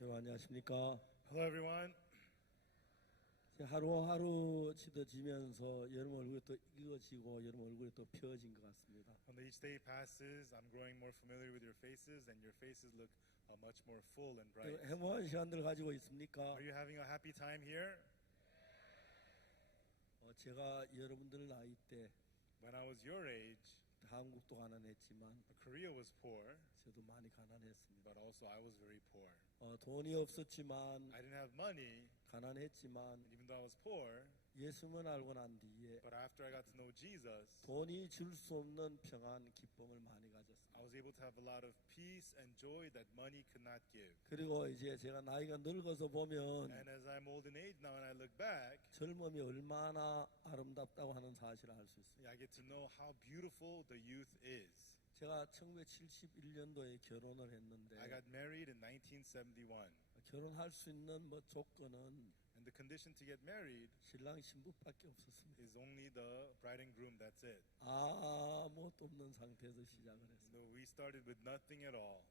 여러분 안녕하십니까? Hello, everyone. 하루하루 지도지면서 여러분 얼굴이 또 익어지고 여러분 얼굴이 또 펴진 것 같습니다. When each day passes, I'm growing more familiar with your faces, and your faces look much more full and bright. 행복한 시간들 가지고 있습니까? Are you having a happy time here? 제가 여러분들 나이 때 When I was your age, 한국도 가난했지만 Korea was poor, 저도 많이 가난했습니다. but also I was very poor. 돈이 없었지만 I didn't have money, 가난했지만 and even though I was poor, 예수만 알고 난 뒤에 but after I got to know Jesus, 돈이 줄 수 없는 평안, 기쁨을 많이 가졌습니다. I was able to have a lot of peace and joy that money could not give. 그리고 이제 제가 나이가 늙어서 보면 And as I'm old in age now and I look back, 젊음이 얼마나 아름답다고 하는 사실을 알 수 있습니다. I get to know how beautiful the youth is. 제가 1971년도에 결혼을 했는데 I got married in 1971, 결혼할 수 있는 조건은 and the condition to get married 신랑 신부밖에 없었습니다. is only the bride and groom. That's it. 아무것도 없는 상태에서 시작을 했어요. No, we started with nothing at all.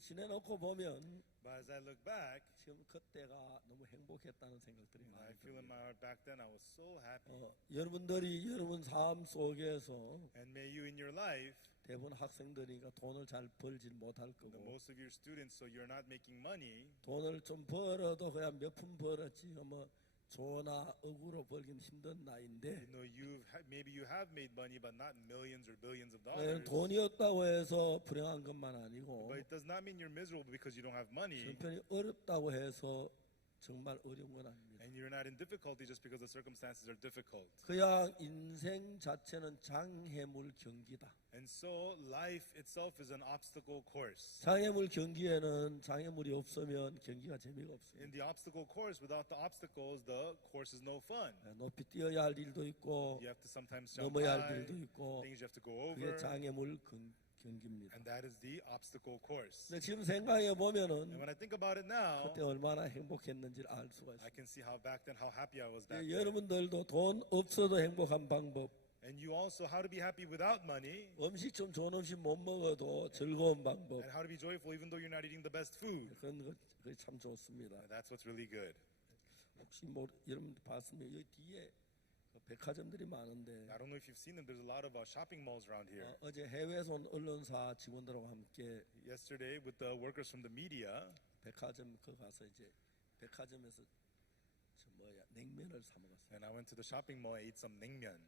지내놓고 보면 But as I look back, 지금 그때가 너무 행복했다는 생각들이 I 많이 feel in 듭니다. my heart back then I was so happy. 여러분들이 여러분 삶 속에서 And may you in your life, 대부분 학생들이니까 돈을 잘 벌질 못할 the 거고 most of your students, so you're not making money, 돈을 좀 벌어도 그냥 몇 푼 벌었지 뭐 조나 억으로 벌긴 힘든 나이인데 maybe you have made money, but not millions or billions of 그냥 dollars. 돈이 없다고 해서 불행한 것만 아니고 But it does not mean you're miserable because you don't have money, 형편이 어렵다고 해서 정말 어려운 건 아닙니다. and you're not in difficulty just because the circumstances are difficult. 그냥 인생 자체는 장애물 경기다. And so life itself is an obstacle course. 장애물 경기에는 장애물이 없으면 경기가 재미가 없습니다. In the obstacle course, without the obstacles, the course is no fun. 높이 뛰어야 할 일도 있고 You have to sometimes jump 넘어야 할 high, 일도 있고 things you have to go 그게 over, 장애물 경기입니다. and that is the obstacle course. 근데 지금 생각해 And 보면은 when I think about it now, 그때 얼마나 행복했는지를 알 수가 I 있습니다. can see how back then, how happy I was back then. 여러분들도 돈 없어도 행복한 방법, And you also, how to be happy without money, 음식 좀 좋은 음식 못 먹어도 즐거운 방법, and how to be joyful even though you're not eating the best food. 그런 거 그게 참 좋습니다. And that's what's really good. 혹시 여러분 봤으면 여기 뒤에 백화점들이 많은데 I don't know if you've seen them. There's a lot of shopping malls around here. 어제 해외에서 온 언론사 직원들하고 함께 Yesterday, with the workers from the media, 백화점 그 가서 이제 백화점에서 냉면을 사 먹었어요. and I went to the shopping mall and ate some naengmyeon.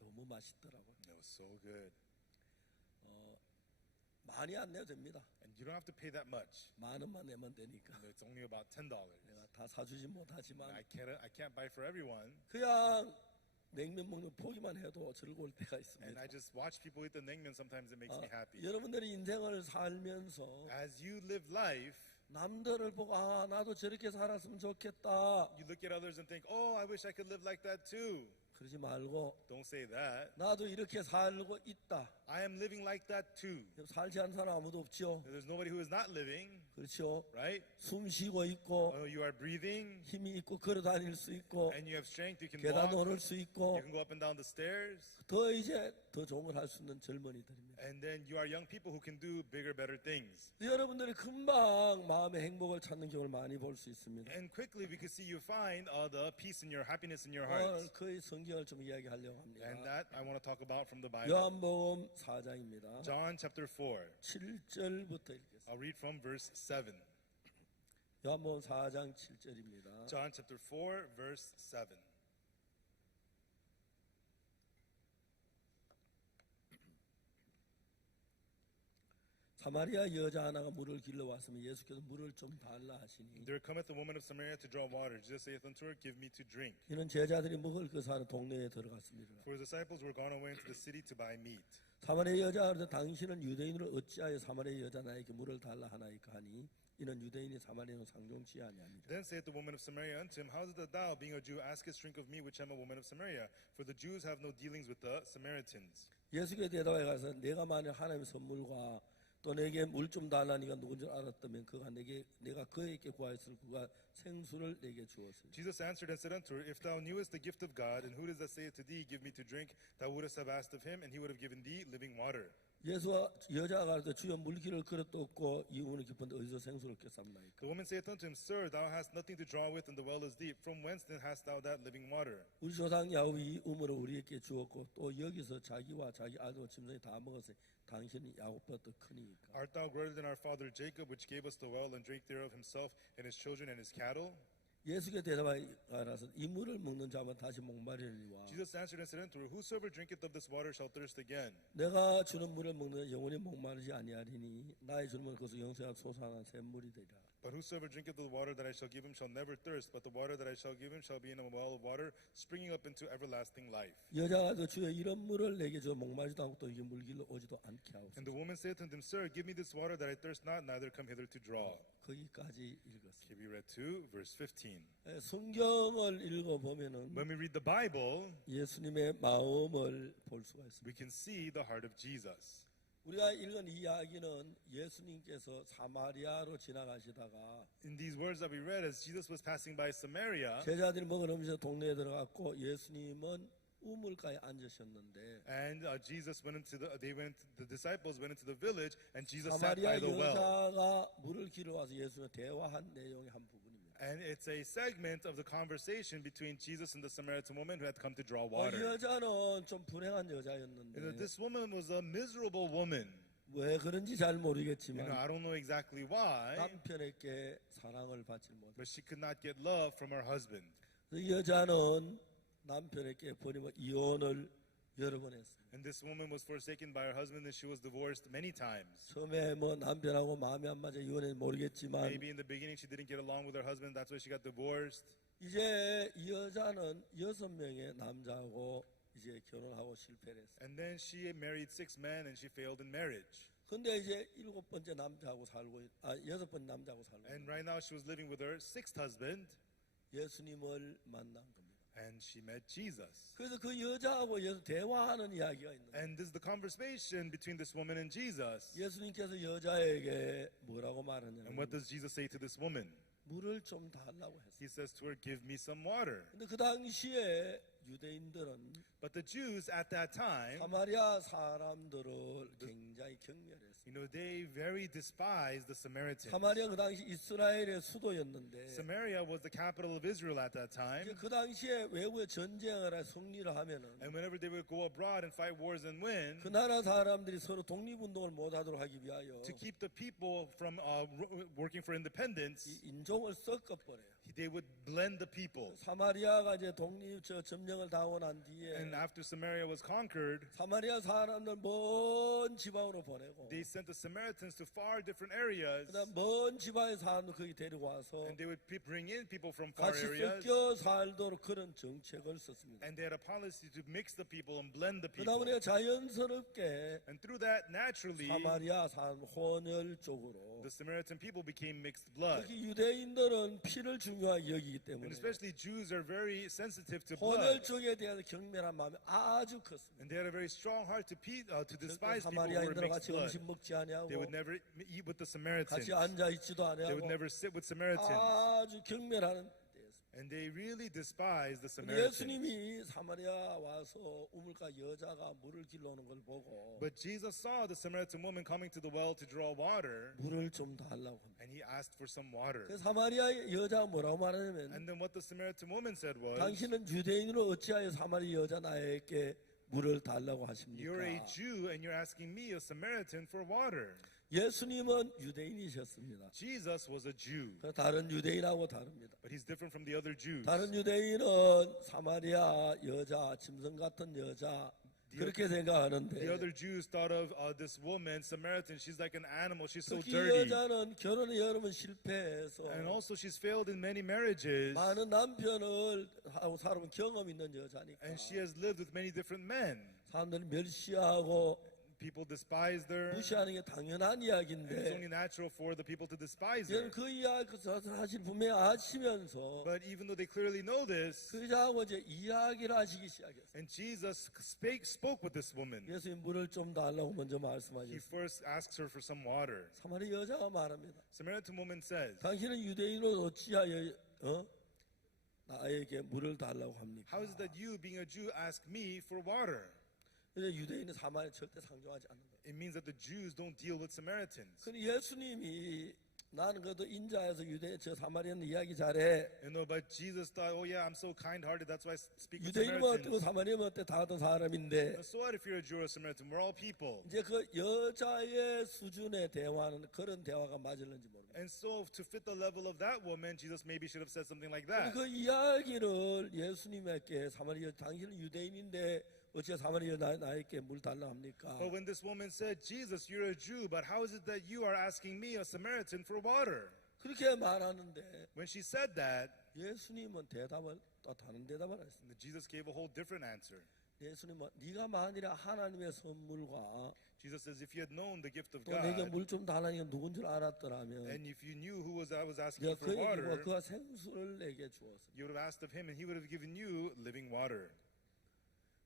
너무 맛있더라고요. It was so good. 많이 안 내도 됩니다. And you don't have to pay that much. 10,000원 내면 되니까. It's only about $10. 내가 다 사주지 못하지만 I can't buy for everyone. 그냥 냉면 먹는 보기만 해도 즐거울 때가 And 있습니다. I just watch people eat the naengmyeon. Sometimes it makes me happy. 여러분들이 인생을 살면서 As you live life, 남들을 보고 나도 저렇게 살았으면 좋겠다 you look at others and think, "Oh, I wish I could live like that too." 그러지 말고 Don't say that. 나도 이렇게 살고 있다. I am living like that too. 살지 않는 사람 아무도 없죠. There's nobody who is not living, 그렇죠. right? 숨 쉬고 있고 You are breathing, 힘이 있고 걸어 다닐 수 있고 and you have strength. You can 계단 walk. 오를 수 있고 You can go up and down the stairs. 더 이제 더 좋은 걸 할 수 있는 젊은이들입니다. And then you are young people who can do bigger, better things. 여러분들이 금방 마음의 행복을 찾는 경우를 많이 볼 수 있습니다. And quickly we can see you find the peace in your happiness in your 오늘 hearts. 그 성경을 좀 이야기하려고 합니다. And that I want to talk about from the Bible. 요한복음 4장입니다. John chapter 4. 7절부터 읽겠습니다. I'll read from verse 7. 요한복음 4장 7절입니다. John chapter 4, verse 7. 사마리아 여자 하나가 물을 길러 왔으면 예수께서 물을 좀 달라 하시니 There cometh a woman of Samaria to draw water. Jesus saith unto her, Give me to drink. 이는 제자들이 먹을 것 사는 동네에 들어갔습니다. For his disciples were gone away into the city to buy meat. 사마리아 여자가 그러되 당신은 유대인으로 어찌하여 사마리아 여자 나에게 물을 달라 하나이까 하니 이는 유대인이 사마리아는 상종치 아니하니라. Then saith the woman of Samaria unto him, How is it that thou, being a Jew, askest drink of me, which am a woman of Samaria? For the Jews have no dealings with the Samaritans. 예수께 대답해 가서 내가 만일 하나님의 선물과 또 내게 물 좀 달라니가 누군 줄 알았다면 그가 내가 그에게 구하였을 그가 생수를 내게 주었으니 Jesus answered and said unto her, If thou knewest the gift of God, and who does that say to thee, Give me to drink, thou wouldest have asked of him, and he would have given thee living water. 예수와 여자가 가르쳐 주여 물기를 그릇도 없고 이 우는 깊은데 어디서 생수를 깼습니까? The woman saith unto him, Sir, thou hast nothing to draw with, and the well is deep. From whence then hast thou that living water? 우리 조상 야곱이 이 우물을 우리에게 주었고 또 여기서 자기와 자기 아들과 짐승이 다 먹었으니 당신이 야곱보다 더 크니까. Art thou greater than our father Jacob, which gave us the well, and drank thereof himself, and his children, and his cattle? 예수께 대답하여서 이 물을 먹는 자만 다시 목마르니와 Jesus answered and said unto her, Whosoever drinketh of this water shall thirst again. 내가 주는 물을 먹는 자 영원히 목마르지 아니하리니 나의 주는 물은 그것은 영생한 솟아난 샘물이 되리라. But whosoever drinketh of the water that I shall give him shall never thirst, but the water that I shall give him shall be in a well of water, springing up into everlasting life. 여자가 또 주여 이런 물을 내게 줘 목마르지도 않고 또 이게 물길로 오지도 않게 하옵소서. And the woman saith unto him, Sir, give me this water that I thirst not, neither come hither to draw. 거기까지 읽었습니다. Here we read to verse 15. 성경을 읽어보면은 When we read the Bible, 예수님의 마음을 볼 수가 있습니다. we can see the heart of Jesus. 우리가 읽은 이 이야기는 예수님께서 사마리아로 지나가시다가 In these words that we read, as Jesus was passing by Samaria, 제자들이 먹은 음식 동네에 들어갔고 예수님은 우물가에 앉으셨는데 and Jesus went into the disciples went into the village, and Jesus sat by 사마리아 the well. 여자가 물을 길어 와서 예수님과 대화한 내용의 한 부분입니다. And it's a segment of the conversation between Jesus and the Samaritan woman who had come to draw 이 water. 여자는 좀 불행한 And 여자였는데 this woman was a miserable woman. 왜 그런지 잘 You know, 모르겠지만 I don't know exactly why, 남편에게 사랑을 받지 못해. but she could not get love from her husband. 이 여자는 남편에게 버리면 이혼을 여러 번 했어요. And this woman was forsaken by her husband, and she was divorced many times. 처음에 뭐 남편하고 마음이 안 맞아 이혼했는지 모르겠지만 Maybe in the beginning she didn't get along with her husband, that's why she got divorced. 이제 이 여자는 6명의 남자하고 이제 결혼하고 실패를 했어요. And then she married 6 men, and she failed in marriage. 근데 이제 7번째 남자하고 살고 6번째 남자하고 살고 And right now she was living with her 6th husband, 예수님을 만난 겁니다. and she met Jesus. 그래서 그 여자하고 대화하는 이야기가 있는데 And this is the conversation between this woman and Jesus. 예수님께서 여자에게 뭐라고 And 말하냐면 what does Jesus say to this woman? 물을 좀 달라고 했어요. He says to her, Give me some water. 근데 그 당시에 유대인들은 But the Jews at that time, 사마리아 사람들을 굉장히 경멸했어요. they very despised the Samaritans. 사마리아 그 당시 이스라엘의 수도였는데 Samaria was the capital of Israel at that 이제 time. 그 당시에 외국에 전쟁을 해 승리를 하면은 And whenever they would go abroad and fight wars and win, 그 나라 사람들이 서로 독립운동을 못하도록 하기 위하여 to keep the people from working for independence, 이 인종을 섞어버려요. they would blend the people. 사마리아가 이제 점령을 당하고 난 뒤에 And after Samaria was conquered, 사마리아 사람들 먼 지방으로 보내고 they sent the Samaritans to far different areas, 그다음 먼 지방의 사람들 거기 데리고 와서 and they would bring in people from far 같이 areas, 섞여 살도록 그런 정책을 썼습니다. and they had a policy to mix the people and blend the 그다음 people. 우리가 자연스럽게 And through that, naturally, 사마리아 사람 혼혈 쪽으로 the Samaritan people became mixed blood. 특히 유대인들은 피를 중요하게 여기기 And 때문에 especially Jews are very sensitive to 혼혈 blood. 쪽에 대한 경멸한 마음이 아주 컸습니다. And they had a very strong heart to despise people who were 사마리아인들과 mixed 같이 blood. 음식 먹지 They would 아니하고 never eat with the Samaritans. 같이 앉아 있지도 They would 아니하고 never sit with Samaritans. 아주 경멸하는 때였습니다. And they really despised the 근데 Samaritans. 예수님이 사마리아 와서 우물가 여자가 물을 길러오는 걸 보고 But Jesus saw the Samaritan woman coming to the well to draw water, 물을 좀 달라고 합니다. and he asked for some water. 그 사마리아 여자가 뭐라고 말하냐면 And then what the Samaritan woman said was, 당신은 유대인으로 어찌하여 사마리아 여자 나에게 물을 달라고 하십니까? You're a Jew and you're asking me, a Samaritan, for water. 예수님은 유대인이셨습니다. Jesus was a Jew, 그 다른 유대인하고 다릅니다. but he's different from the other Jews. 다른 유대인은 사마리아 여자, 짐승 같은 여자 그렇게 생각하는데 The other Jews thought of this woman, Samaritan, she's like an animal, she's so 특히 이 dirty. 여자는 결혼에 여러 번 실패해서 And also she's failed in many marriages, 많은 남편을 하고 살아본 경험 있는 여자니까 and she has lived with many different men. 사람들이 멸시하고 People despised her, 무시하는 게 당연한 and it's only 이야기인데 natural for the people to despise her. 여러분 그 이야기 사실 분명히 아시면서 But even though they clearly know this, 그 여자하고 이제 이야기를 하시기 시작했어요. and Jesus spoke with this woman. 예수님 물을 좀 달라고 먼저 He 말씀하셨어요. first asks her for some water. 사마리아 여자가 말합니다. Samaritan woman says, 당신은 유대인으로 어찌하여 나에게 물을 달라고 합니까? How is it that you, being a Jew, ask me for water? 이제 유대인은 사마리아 절대 상종하지 않는 거예요. It means that the Jews don't deal with Samaritans. 근데 예수님이 나는 그래도 인자에서 유대 저 사마리아는 이야기 잘해. But Jesus thought, oh yeah, I'm so kind-hearted, that's why I speak with 유대인이면 어때고 Samaritans. 사마리아면 어때 다 같은 사람인데 So what if you're a Jew or a Samaritan? We're all people. 이제 그 여자의 수준의 대화는 그런 대화가 맞을는지 모르겠어요. And so to fit the level of that woman, Jesus maybe should have said something like that. 그 이야기를 예수님에게 사마리아 당신은 유대인인데 어찌 사마리아 나에게 물 달라 합니까? But when this woman said, Jesus, you're a Jew, but how is it that you are asking me, a Samaritan, for water? 그렇게 말하는데 When she said that, 예수님은 대답을 또 다른 대답을 했습니다. Jesus gave a whole different answer. 예수님은 네가 만일에 하나님의 선물과 Jesus says, if you had known the gift of 또 내게 God, 물 좀 달라니까 누군 줄 알았더라면 and if you knew who I was asking 네가 for 그에게 water, 그가 생수를 내게 주었어. you would have asked of him, and he would have given you living water.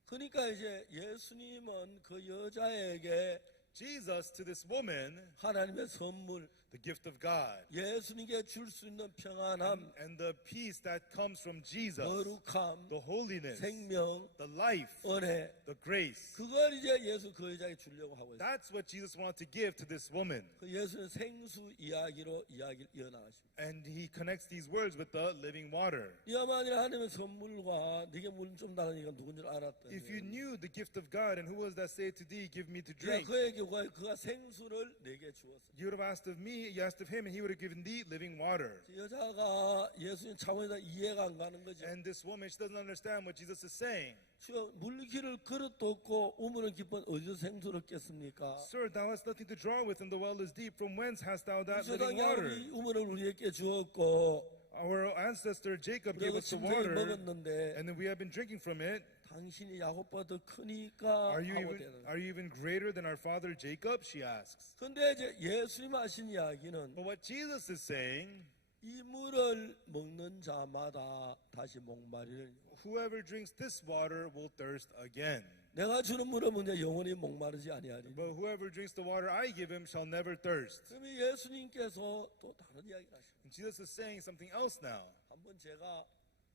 그러니까 이제 예수님은 그 여자에게 Jesus, to this woman, 하나님의 선물, the gift of God, 예수님께 줄 수 있는 평안함, and the peace that comes from Jesus, 거룩함, the holiness, 생명, the life, 은혜, the grace. 그걸 이제 예수 그 여자에게 주려고 하고 있어요. That's what Jesus wanted to give to this woman. 그 예수는 생수 이야기로 이야기를 이어나가십니다. And he connects these words with the living water. 네가 만일 하나님의 선물과 네게 물 좀 달라니까 누군 줄 알았더니 If you knew the gift of God, and who was that say to thee, give me to 네가 drink, 그에게 그가 생수를 내게 주었어. you would have asked of me, you asked of him, and he would have given thee living water. 여자가 예수님 차원에다 이해가 안 가는 거죠. And this woman, she doesn't understand what Jesus is saying. 주여 물기를 그릇도 없고 우물은 깊은 어디서 생수를 깼습니까? Sir, thou hast nothing to draw with, and the well is deep. From whence hast thou that living 이스라엘 water? 이 우물을 우리에게 주었고 Our ancestor Jacob gave 우리가 us the 침성이 water, 먹었는데 and then we have been drinking from it. 당신이 야곱보다 더 크니까 Are you 하고 even, 되는. are you even greater than our father Jacob? She asks. 근데 이제 예수님 하신 이야기는 But what Jesus is saying, 이 물을 먹는 자마다 다시 목마리를. whoever drinks this water will thirst again. 내가 주는 물은 이제 영원히 목마르지 아니하리. But whoever drinks the water I give him shall never thirst. 그러면 예수님께서 또 다른 이야기를 하십니다. And Jesus is saying something else now. 한번 제가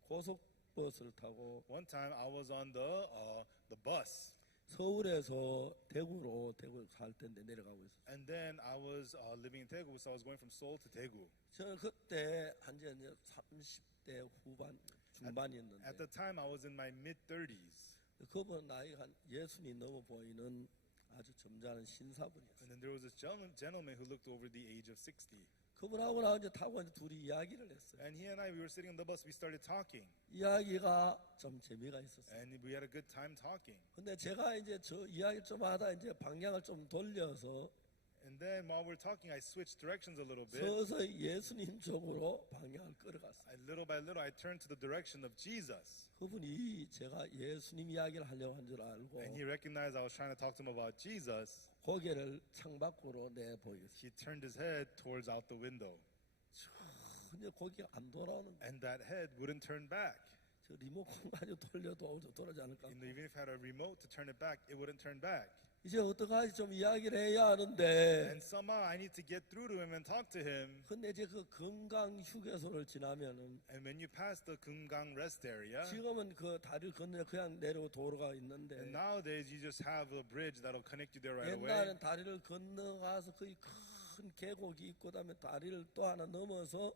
고속버스를 타고 One time I was on the bus, 서울에서 대구 살 때인데 내려가고 있었어요. and then I was living in Daegu, so I was going from Seoul to Daegu. 저는 그때 이제 30대 후반 중반이었는데 At the time I was in my mid-30s, 그분 나이가 한 예순이 넘어 보이는 아주 점잖은 신사분이었어요. and then there was this gentleman who looked over the age of 60. 그분하고 나 이제 타고 이제 둘이 이야기를 했어요. And he and I, we were sitting on the bus, we started talking, 이야기가 좀 재미가 있었어요. and we had a good time talking. 근데 제가 이제 저 이야기 좀 하다 이제 방향을 좀 돌려서 And then while we're talking, I switched directions a little bit. 서서히 예수님 쪽으로 방향을 끌어갔어요. And little by little, I turned to the direction of Jesus. 그분이 제가 예수님 이야기를 하려고 한 줄 알고 And he recognized I was trying to talk to him about Jesus. 고개를 창밖으로 내보였어요. He turned his head towards out the window. 전혀 고개가 안 돌아오는 거예요. And that head wouldn't turn back. 저 리모컨 가지고 돌려도 돌아오지 않을까. Even if I had a remote to turn it back, it wouldn't turn back. 이제 어떡하지 좀 이야기를 해야 하는데 And somehow I need to get through to him and talk to him. 근데 이제 그 건강 휴게소를 지나면은 And when you pass the Kumgang rest area, 지금은 그 다리를 건너 그냥 내려고 도로가 and 있는데 nowadays you just have a bridge that'll connect you there right away. 옛날엔 다리를 건너가서 거의 큰 계곡이 있고 그다음에 다리를 또 하나 넘어서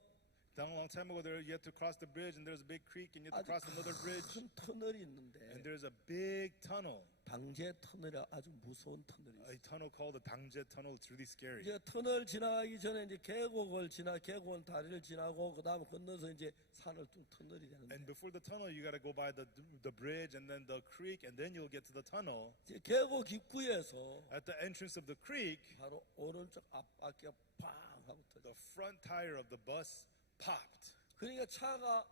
Down a long time ago, there you had to cross the bridge, and there's a big creek, and you have to 아주 cross another bridge, 큰 터널이 있는데 and there's a big tunnel, 방제 터널이 아주 무서운 터널이 a 있어요. tunnel called the Dangje Tunnel. It's really scary. 이제 터널 지나가기 전에 이제 계곡을 다리를 지나고 그다음에 건너서 이제 산을 좀 터널이 되는데 And before the tunnel, you got to go by the bridge, and then the creek, and then you'll get to the tunnel. 이제 계곡 입구에서 At the entrance of the creek, 바로 오른쪽 앞바퀴가 팡 하고 터져. the front tire of the bus popped. 그러니까 차가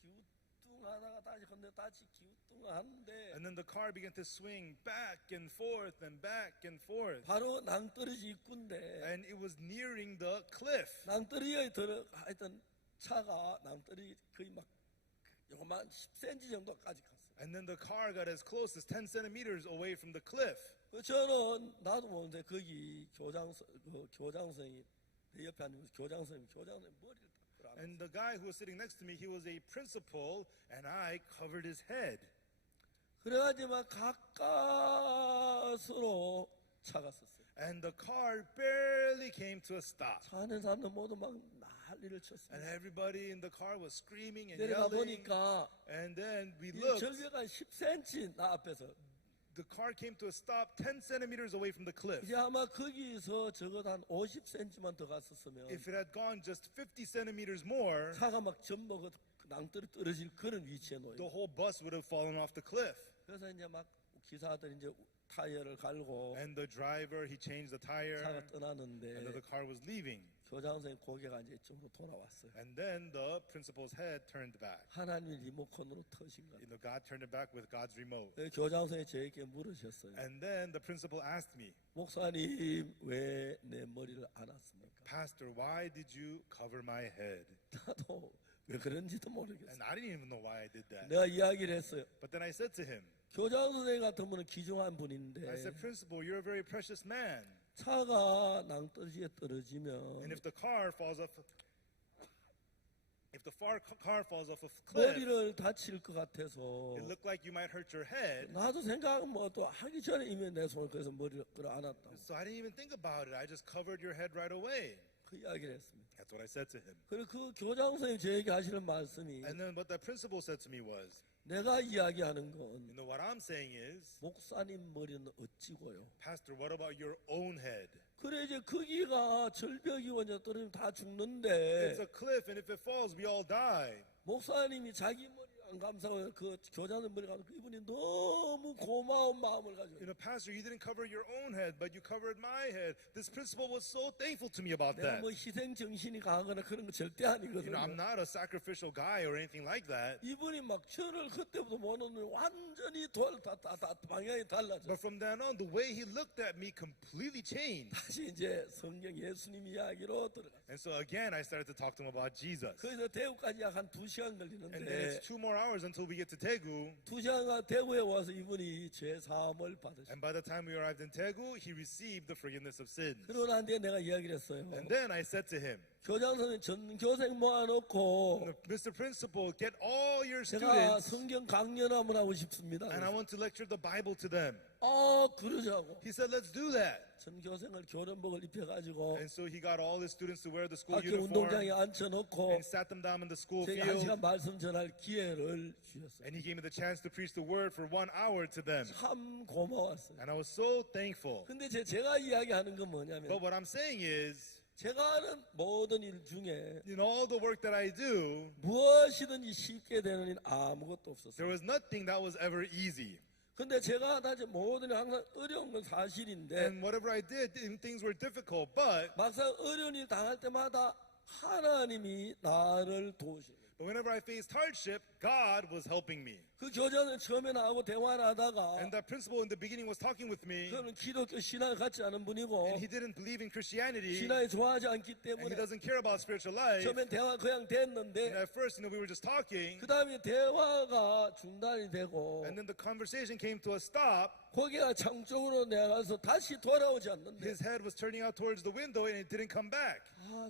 기우뚱하다가 다시 건너 다시 기우뚱하는데 And then the car began to swing back and forth and back and forth. 바로 낭떠러지 입구인데 And it was nearing the cliff. 낭떠러지에 하여튼 차가 낭떠러지 거의 막 요만 10cm 정도까지 갔어요. And then the car got as close as 10 centimeters away from the cliff. 저는 나도 모르는데 거기 교장선이 내 옆에 앉으면서 교장선이 머리를 딱 And the guy who was sitting next to me, he was a principal, and I covered his head. 그래가지고 막 가까스로 차가 섰어요. And the car barely came to a stop. 차 안에 사람들 모두 막 난리를 And 쳤습니다. everybody in the car was screaming and 내려가 yelling. 보니까 And then we 이 looked. 절벽 한 10cm 나 앞에서. The car came to a stop 10 centimeters away from the cliff. 이제 아마 거기서 적어도 한 50cm만 더 갔었으면 If it had gone just 50 centimeters more, 차가 막 전부 낭떠러 떨어질 그런 위치에 놓여. the whole bus would have fallen off the cliff. 그래서 이제 막 기사들이 이제 타이어를 갈고 And the driver, he changed the tire, 차가 and then 떠나는데 the car was leaving. 교장 선생님 고개가 이제 이쪽으로 돌아왔어요. And then the principal's head turned back. 하나님이 리모컨으로 터신 거예요. God turned it back with God's remote. 교장 선생님이 저에게 물으셨어요. And then the principal asked me, 목사님 왜 내 머리를 안 왔습니까? Pastor, why did you cover my head? 나도 왜 그런지도 모르겠어요. And I didn't even know why I did that. 내가 이야기를 했어요. But then I said to him, 교장 선생님 같은 분은 귀중한 I 분인데 said, Principal, you're a very precious man. 차가 낭떠러지에 떨어지면 And if the car falls off, car falls off a cliff, 머리를 다칠 것 같아서 it looked like you might hurt your head. 나도 생각 뭐또 하기 전에 이미 내 손을 그래서 머리를 끌어안았다고 So I didn't even think about it. I just covered your head right away. 그 이야기를 했습니다. That's what I said to him. 그리고 그 교장 선생님 저에게 하시는 말씀이 And then what the principal said to me was, 내가 이야기하는 건 you know, what I'm saying is, 목사님 머리는 어찌고요. Pastor, what about your own head? 그래 이제 거기가 절벽이 원자 떨어지면 다 It's 죽는데 a cliff, and if it falls, we all die. 목사님이 자기 머리 안 감싸고 그 교장님 머리 감싸고 이분이 너무 고마운 마음을 가지고 You know, Pastor, you didn't cover your own head, but you covered my head. This principal was so thankful to me about 내가 that. 뭐 희생 정신이 강하거나 그런 거 절대 You know, 아니거든요. I'm not a sacrificial guy or anything like that. 이분이 막 저를 그때부터 보는 완전히 방향이 달라져. But from then on, the way he looked at me completely changed. 다시 이제 성경 예수님 이야기로 들어가. And so again, I started to talk to him about Jesus. 그래서 대구까지 약 한 2시간 And then 걸리는데 it's 2 more hours until we get to Daegu. 2시간간 대구에 와서 이분이 죄 사함을 받으셨어요. And by the time we arrived in Daegu, he received the forgiveness of sins. 그러고 난 뒤에 내가 이야기를 했어요. And then I said to him, 교장 선생님 전교생 모아놓고 Mr. Principal, get all your 제가 students, 성경 강연 한번 하고 싶습니다. and I want to lecture the Bible to them. 그러자고. He said, let's do that. 전교생을 교련복을 입혀가지고 And so he got all his students to wear the school 학교 uniform 운동장에 앉혀놓고 and sat them down in the school 제가 field. 1시간 말씀 전할 기회를 주셨어요. And he gave me the chance to preach the word for 1 hour to them. 참 고마웠어요. And I was so thankful. 근데 제가 이야기하는 건 뭐냐면 But what I'm saying is, 제가 하는 모든 일 중에 in all the work that I do, 무엇이든지 쉽게 되는 일 아무것도 there 없었어요. was nothing that was ever easy. 근데 제가 다시 모든 일 항상 어려운 건 사실인데 And whatever I did, things were difficult. But 막상 어려운 일 당할 때마다 하나님이 나를 도우시는 거예요. whenever I faced hardship, God was helping me. 그 교장은 처음에 나하고 대화를 하다가 And that principal in the beginning was talking with me, 그는 기독교 신앙을 갖지 않은 분이고 and he didn't believe in Christianity, 신앙에 좋아하지 않기 and he 때문에 doesn't care about spiritual life. 처음엔 대화 그냥 And 됐는데 at first, we were just talking, 그 다음에 대화가 중단이 되고 and then the conversation came to a stop. 고개가 창쪽으로 내가서 다시 돌아오지 않는데 His head was turning out towards the window, and it didn't come back.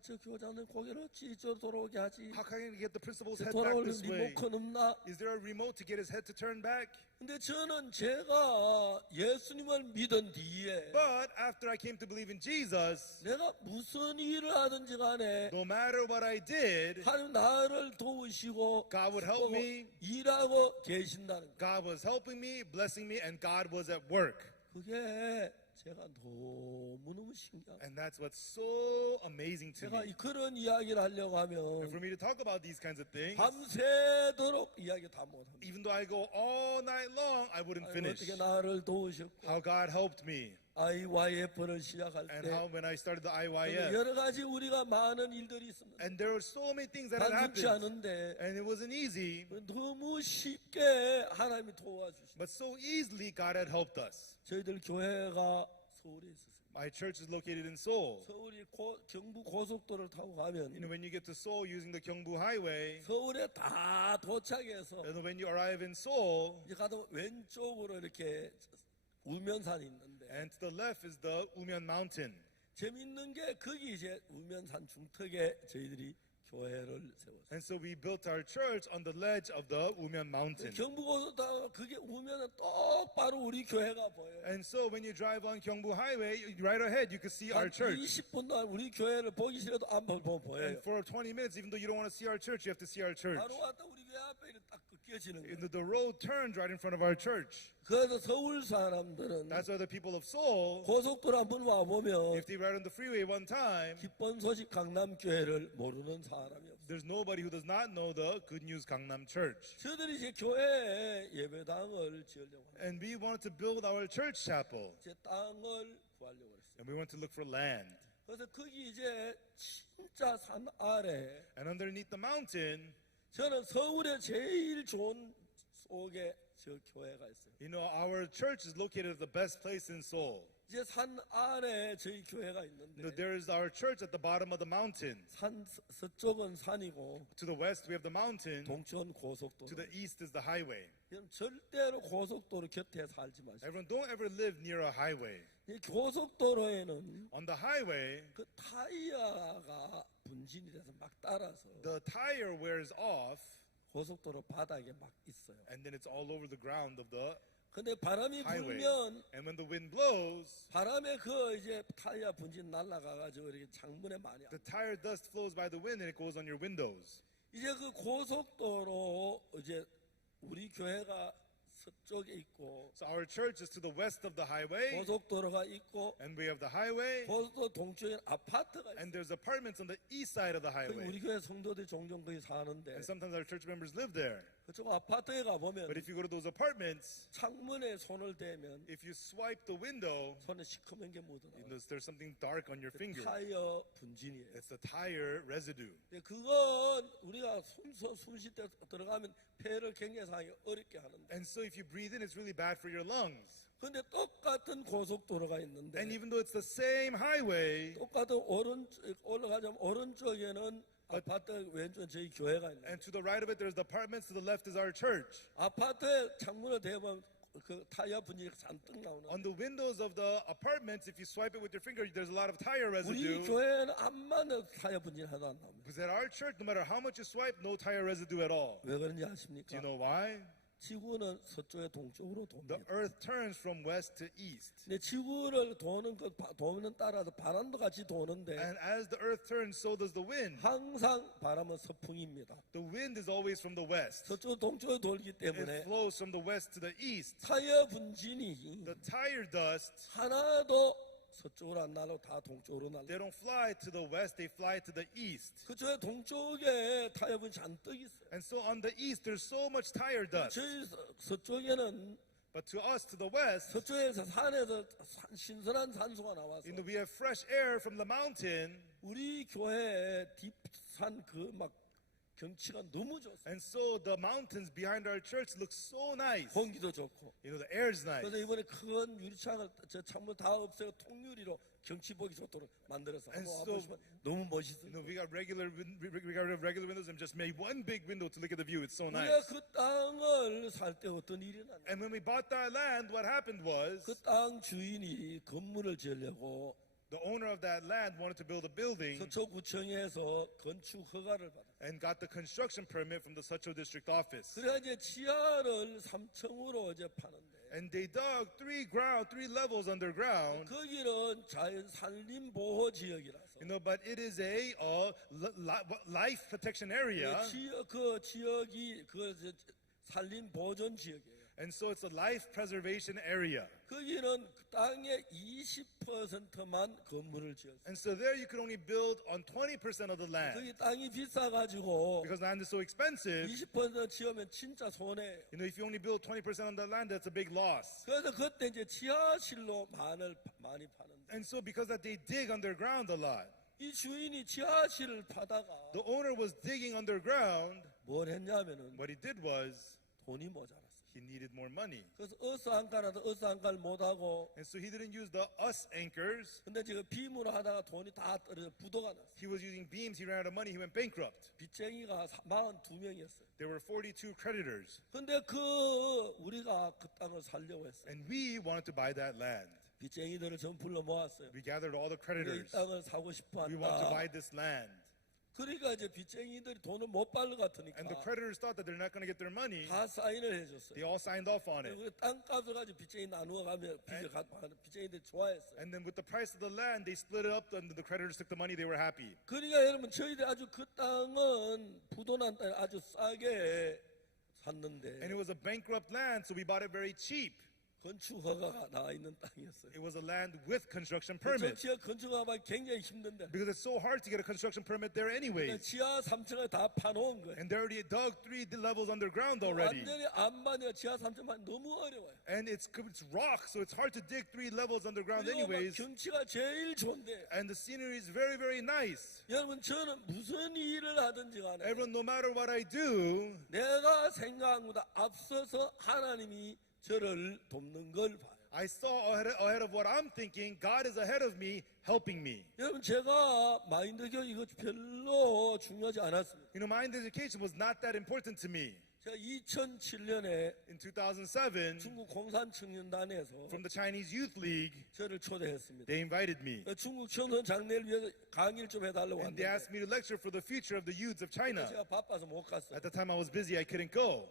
저 교장님 고개를 어찌 이쪽으로 돌아오게 하지? How can I get the principal's head back 돌아올 this way? 리모컨 없나? Is there a remote to get his head to turn back? 근데 저는 제가 예수님을 믿은 뒤에 But after I came to believe in Jesus, 내가 무슨 일을 하든지 간에 no matter what I did, 하나님 나를 도우시고 God would help me. 일하고 계신다는 거. God was helping me, blessing me, and God was at work. 그게 제가 너무너무 신기한. And that's what's so amazing to 제가 me. 그런 이야기를 하려고 And 하면 for me to talk about these kinds of things, 밤새도록 이야기 다 못합니다. even though I go all night long, I wouldn't finish. 어떻게 나를 도우셨고 How God helped me, IYF를 시작할 and how 때 when I started the IYF, 여러 가지 우리가 많은 일들이 있습니다. and there were so many things that had 단순치 happened, 않은데 and it wasn't easy, 너무 쉽게 하나님이 도와주시고 but so easily God had helped us. 저희들 교회가 서울에 있었어요. My church is located in Seoul. 서울이 경부 고속도로를 타고 You know, 가면 when you get to Seoul using the Gyeongbu Highway, 서울에 다 도착해서 and when you arrive in Seoul, 이제 가다 왼쪽으로 이렇게 우면산이 있는데 and to the left is the Umyeon Mountain. 재밌는 게 거기 이제 우면산 중턱에 저희들이 교회를 세웠어요. And so we built our church on the ledge of the Umeon mountain. 경부고속도로 그게 우면은 똑바로 우리 교회가 보여요. And so when you drive on Gyeongbu Highway, right ahead you can see our 한 church. 20분 동안 우리 교회를 보기 싫어도 안 보면 보여요. And for 20 minutes, even though you don't want to see our church, you have to see our church. 바로 왔다 우리 교회 앞에 이렇게 딱 꺾여지는 거예요. And the road turns right in front of our church. 그래서 서울 사람들은 That's why the people of Seoul, 고속도로 한번 와보면 if they ride on the freeway one time, 기쁜 소식 강남교회를 모르는 사람이 없어요. there's nobody who does not know the Good News Gangnam Church. 저들이 이제 교회에 예배당을 지으려고 합니다. And we wanted to build our church chapel. 제 땅을 구하려고 했어요. And we went to look for land. 그래서 거기 이제 진짜 산 아래 And underneath the mountain, 저는 서울의 제일 좋은 속에 저 교회가 있어요. you know, our church is located at the best place in Seoul. 이제 산 아래 저희 교회가 있는데 There is our church at the bottom of the mountain. 산 서쪽은 산이고 To the west, we have the mountain. 동천 To 고속도로. the east is the highway. 여러분 절대로 고속도로 곁에 살지 마세요. Everyone, don't ever live near a highway. 이 고속도로에는 On the highway, 그 타이어가 분진이 돼서 막 따라서 the tire wears off, 고속도로 바닥에 막 있어요. and then it's all over the ground of the 근데 바람이 highway. 불면 And when the wind blows, 바람에 그 이제 타이어 분진 날아가가지고 이렇게 창문에 많이 the tire dust flows by the wind and it goes on your windows. 이제 그 고속도로 이제 우리 교회가 서쪽에 있고 So our church is to the west of the highway, 고속도로가 있고 and we have the highway, 고속도로 동쪽에 아파트가 있어요. and there's apartments on the east side of the 거기 highway. 우리 교회 성도들이 종종 거기 사는데 And sometimes our church members live there. 그쪽 아파트에 가보면 But if you go to those apartments, 창문에 손을 대면 if you swipe the window, 손에 시커먼 게 묻어나요. you notice there's something dark on your finger. 타이어 분진이에요. It's the tire residue. 근데 그건 우리가 숨 쉴 때 들어가면 폐를 굉장히 상하기 어렵게 하는데 And so if you breathe in, it's really bad for your lungs. 근데 똑같은 고속도로가 있는데 And even though it's the same highway, 똑같은 오른쪽 올라가자면 오른쪽에는 아파트 왼쪽 저희 교회가 있는데 and to the right of it, there's the apartments, to the left is our church. 아파트에 창문을 대면 그 타이어 분진이 잔뜩 나오는 On the windows of the apartments, if you swipe it with your finger, there's a lot of tire 우리 residue. 교회는 암만 타이어 분진 하나도 안 나옵니다. Because at our church, no matter how much you swipe, no tire residue at all. 왜 그런지 Do 아십니까? you know why? 지구는 서쪽에 동쪽으로 The 돕니다. earth turns from west to east. 근데 지구를 도는 그 도는 따라서 바람도 같이 도는데 And as the earth turns, so does the wind. 항상 바람은 서풍입니다. The wind is always from the west. 서쪽 동쪽에 돌기 It 때문에 flows from the west to the east. 타이어 분진이 The tire dust, 하나도 서쪽으로 안 날고 다 동쪽으로 날라. they don't fly to the west, they fly to the east. 그저 동쪽에 타이어 분이 잔뜩 있어요. And so on the east, there's so much tire dust. 저희 서쪽에는 But to us, to the west, 서쪽에서 산에서 신선한 산소가 나와서 we have fresh air from the mountain. 우리 교회 뒷산 그 막 경치가 너무 좋습니다. And so the mountains behind our church look so nice. 공기도 좋고. You know, the air is nice. 그래서 이번에 큰 유리창을 저 창문 다 없애고 통유리로 경치 보기 좋도록 만들어서 And 한번 so- 와보시면 너무 멋있어요. You know, we got regular windows and just made one big window to look at the view. It's so 우리가 nice. 그 땅을 살 때 어떤 일이 났냐? And when we bought that land, what happened was 그 땅 주인이 건물을 지으려고 the owner of that land wanted to build a building 서초구청에서 건축 허가를 받았어요. and got the construction permit from the Seocho district office. 그래야 이제 지하를 3층으로 이제 파는데 And they dug three levels underground. 거기는 자연 산림 보호 지역이라서 You know, but it is a life protection area. 그 지역이 산림 보존 지역이에요. And so it's a life preservation area. 거기는 그 땅의 20%만 건물을 지었어요. And so there you can only build on 20% of the land. 거기 땅이 비싸가지고 Because land is so expensive, 20% 지으면 진짜 손해예요. you know, if you only build 20% on the land, that's a big loss. 그래서 그때 이제 지하실로 많이 파는데 And so because that they dig underground a lot, 이 주인이 지하실을 파다가 the owner was digging underground. 뭘 했냐면은 What he did was 돈이 모자랐어요. he needed more money. 그래서 어스 한 깔아도 어스 한 깔 못하고 And so he didn't use the us anchors. 근데 지금 빔으로 하다가 돈이 다 떨어져 부도가 났어요. He was using beams. He ran out of money. He went bankrupt. 빚쟁이가 42명이었어요. There were 42 creditors. 근데 우리가 그 땅을 살려고 했어요. And we wanted to buy that land. 빚쟁이들을 전부 불러 모았어요. We gathered all the 우리가 이 creditors. 땅을 사고 싶어 We want to 한다. buy this land. 그러니까 이제 빚쟁이들이 돈을 못 받을 것 같으니까 And the creditors thought that they're not going to get their money. 다 사인을 해줬어요. They all signed off on it. 그 땅값을 가지고 빚쟁이 나누어 가면 빚쟁이들이 좋아했어요. And then with the price of the land, they split it up, and the creditors took the money. They were happy. 그러니까 여러분 저희들이 아주 그 땅은 부도난 땅 아주 싸게 샀는데 And it was a bankrupt land, so we bought it very cheap. 건축 허가가 나와 있는 땅이었어요. It was a land with construction permit. 지하 건축하면 굉장히 힘든데 Because it's so hard to get a construction permit there anyways. 지하 3층을 다 파놓은 거예요. And they already dug 3 levels underground already. 완전히 안 맞아요. 지하 3층만 너무 어려워요. And it's rock, so it's hard to dig 3 levels underground 그리고 막 anyways. 경치가 제일 좋은데 And the scenery is very, very nice. 여러분 저는 무슨 일을 하든지 간에 Everyone, no matter what I do, 내가 생각한 것보다 앞서서 하나님이 저를 돕는 걸 봐요. I saw ahead of what I'm thinking. God is ahead of me, helping me. 여러분 제가 마인드 교육 이거 별로 중요하지 않았습니다. You know, mind education was not that important to me. 제가 2007년에 In 2007, 중국 공산청년단에서 from the Chinese Youth League, 저를 초대했습니다. they invited me. 중국 청년 장래를 위해서 강의를 좀 해달라고 And they 왔는데 asked me to lecture for the future of the youths of China. 제가 바빠서 못 갔어요. At the time I was busy, I couldn't go.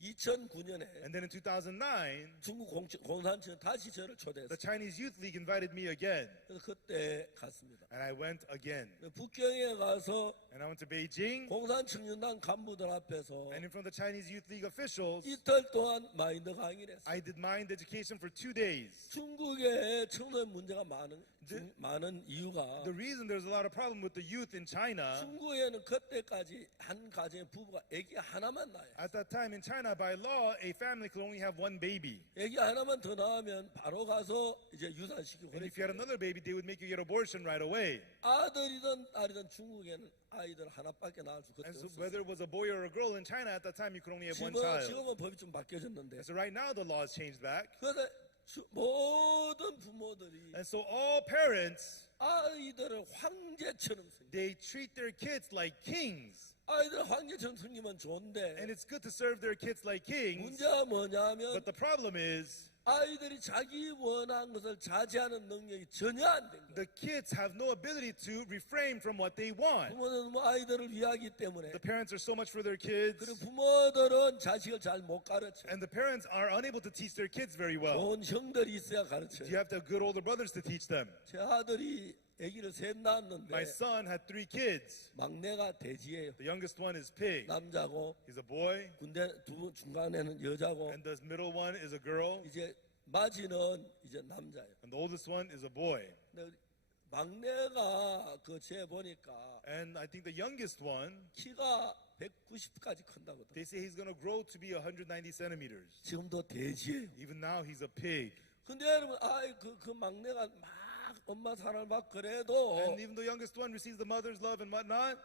2009년에 And then in 2009, 중국 공산청 다시 저를 the 초대했어요. Chinese Youth League invited me again. 그래서 그때 갔습니다. And I went again. 북경에 가서 And I went to Beijing. 공산청년단 간부들 앞에서 And in front of the Chinese Youth League officials, 이틀 동안 마인드 강의를 했어요. I did mind education for 2 days. 중국에 청소년 문제가 많은 이유가 The reason there's a lot of problem with the youth in China, 중국에는 그때까지 한 가정의 부부가 아기 하나만 낳아요. at that time in China, by law, a family could only have 1 baby. 아기 하나만 더 낳으면 바로 가서 이제 유산시키고 And if you had 그랬어요. another baby, they would make you get abortion right away. 아들이든 딸이든 중국에는 아이들 하나밖에 낳을 수 And so 없었어요. whether it was a boy or a girl in China, at that time, you could only have 1 child. 지금은 법이 좀 바뀌어졌는데 And so right now, the law has changed back. 그래서 모든 부모들이 And so all parents, 아이들을 황제처럼 섬겨. they treat their kids like kings. 아이들 황제처럼 섬기면 좋은데 And it's good to serve their kids like kings. 문제가 뭐냐면 But the problem is, 아이들이 자기 원하는 것을 자제하는 능력이 전혀 안 된 거예요. the kids have no ability to refrain from what they want. 부모는 뭐 아이들을 위하기 때문에 The parents are so much for their kids. 그리고 부모들은 자식을 잘 못 가르쳐. And the parents are unable to teach their kids very well. 좋은 형들이 있어야 가르쳐요. You have to have good older brothers to teach them. 제 아들이 아기를 셋 낳았는데 My son had 3 kids. 막내가 돼지예요. The youngest one is pig. 남자고 He's a boy. 군대 중간에는 여자고 And the middle one is a girl. 이제 마지는 이제 남자예요. And the oldest one is a boy. 근데 막내가 그제 보니까 And I think the youngest one, 키가 190까지 큰다고 they 하더라고요. say he's going to grow to be 190 centimeters. 지금도 돼지예요. Even now, he's a pig. 근데 여러분, 그 막내가 막 엄마 사랑을 받고 그래도 And even the youngest one receives the mother's love and whatnot.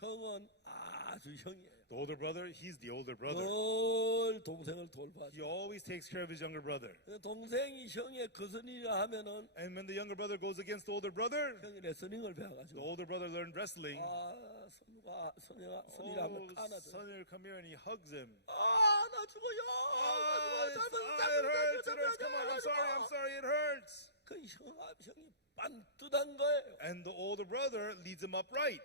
형은 아주 형이에요. The older brother, he's the older brother. 늘 동생을 돌봐줘. He always takes care of his younger brother. 동생이 형의 거슬리라 하면은 And when the younger brother goes against the older brother, 형이 레슬링을 the 배워가지고 older brother learned wrestling. 선이라 하면 안아줘. Sonny, come here, and he hugs him. 나 죽어요. It hurts, it hurts. Come on, I'm sorry, it hurts. 그 형이 반듯한 거예요. And the older brother leads him upright.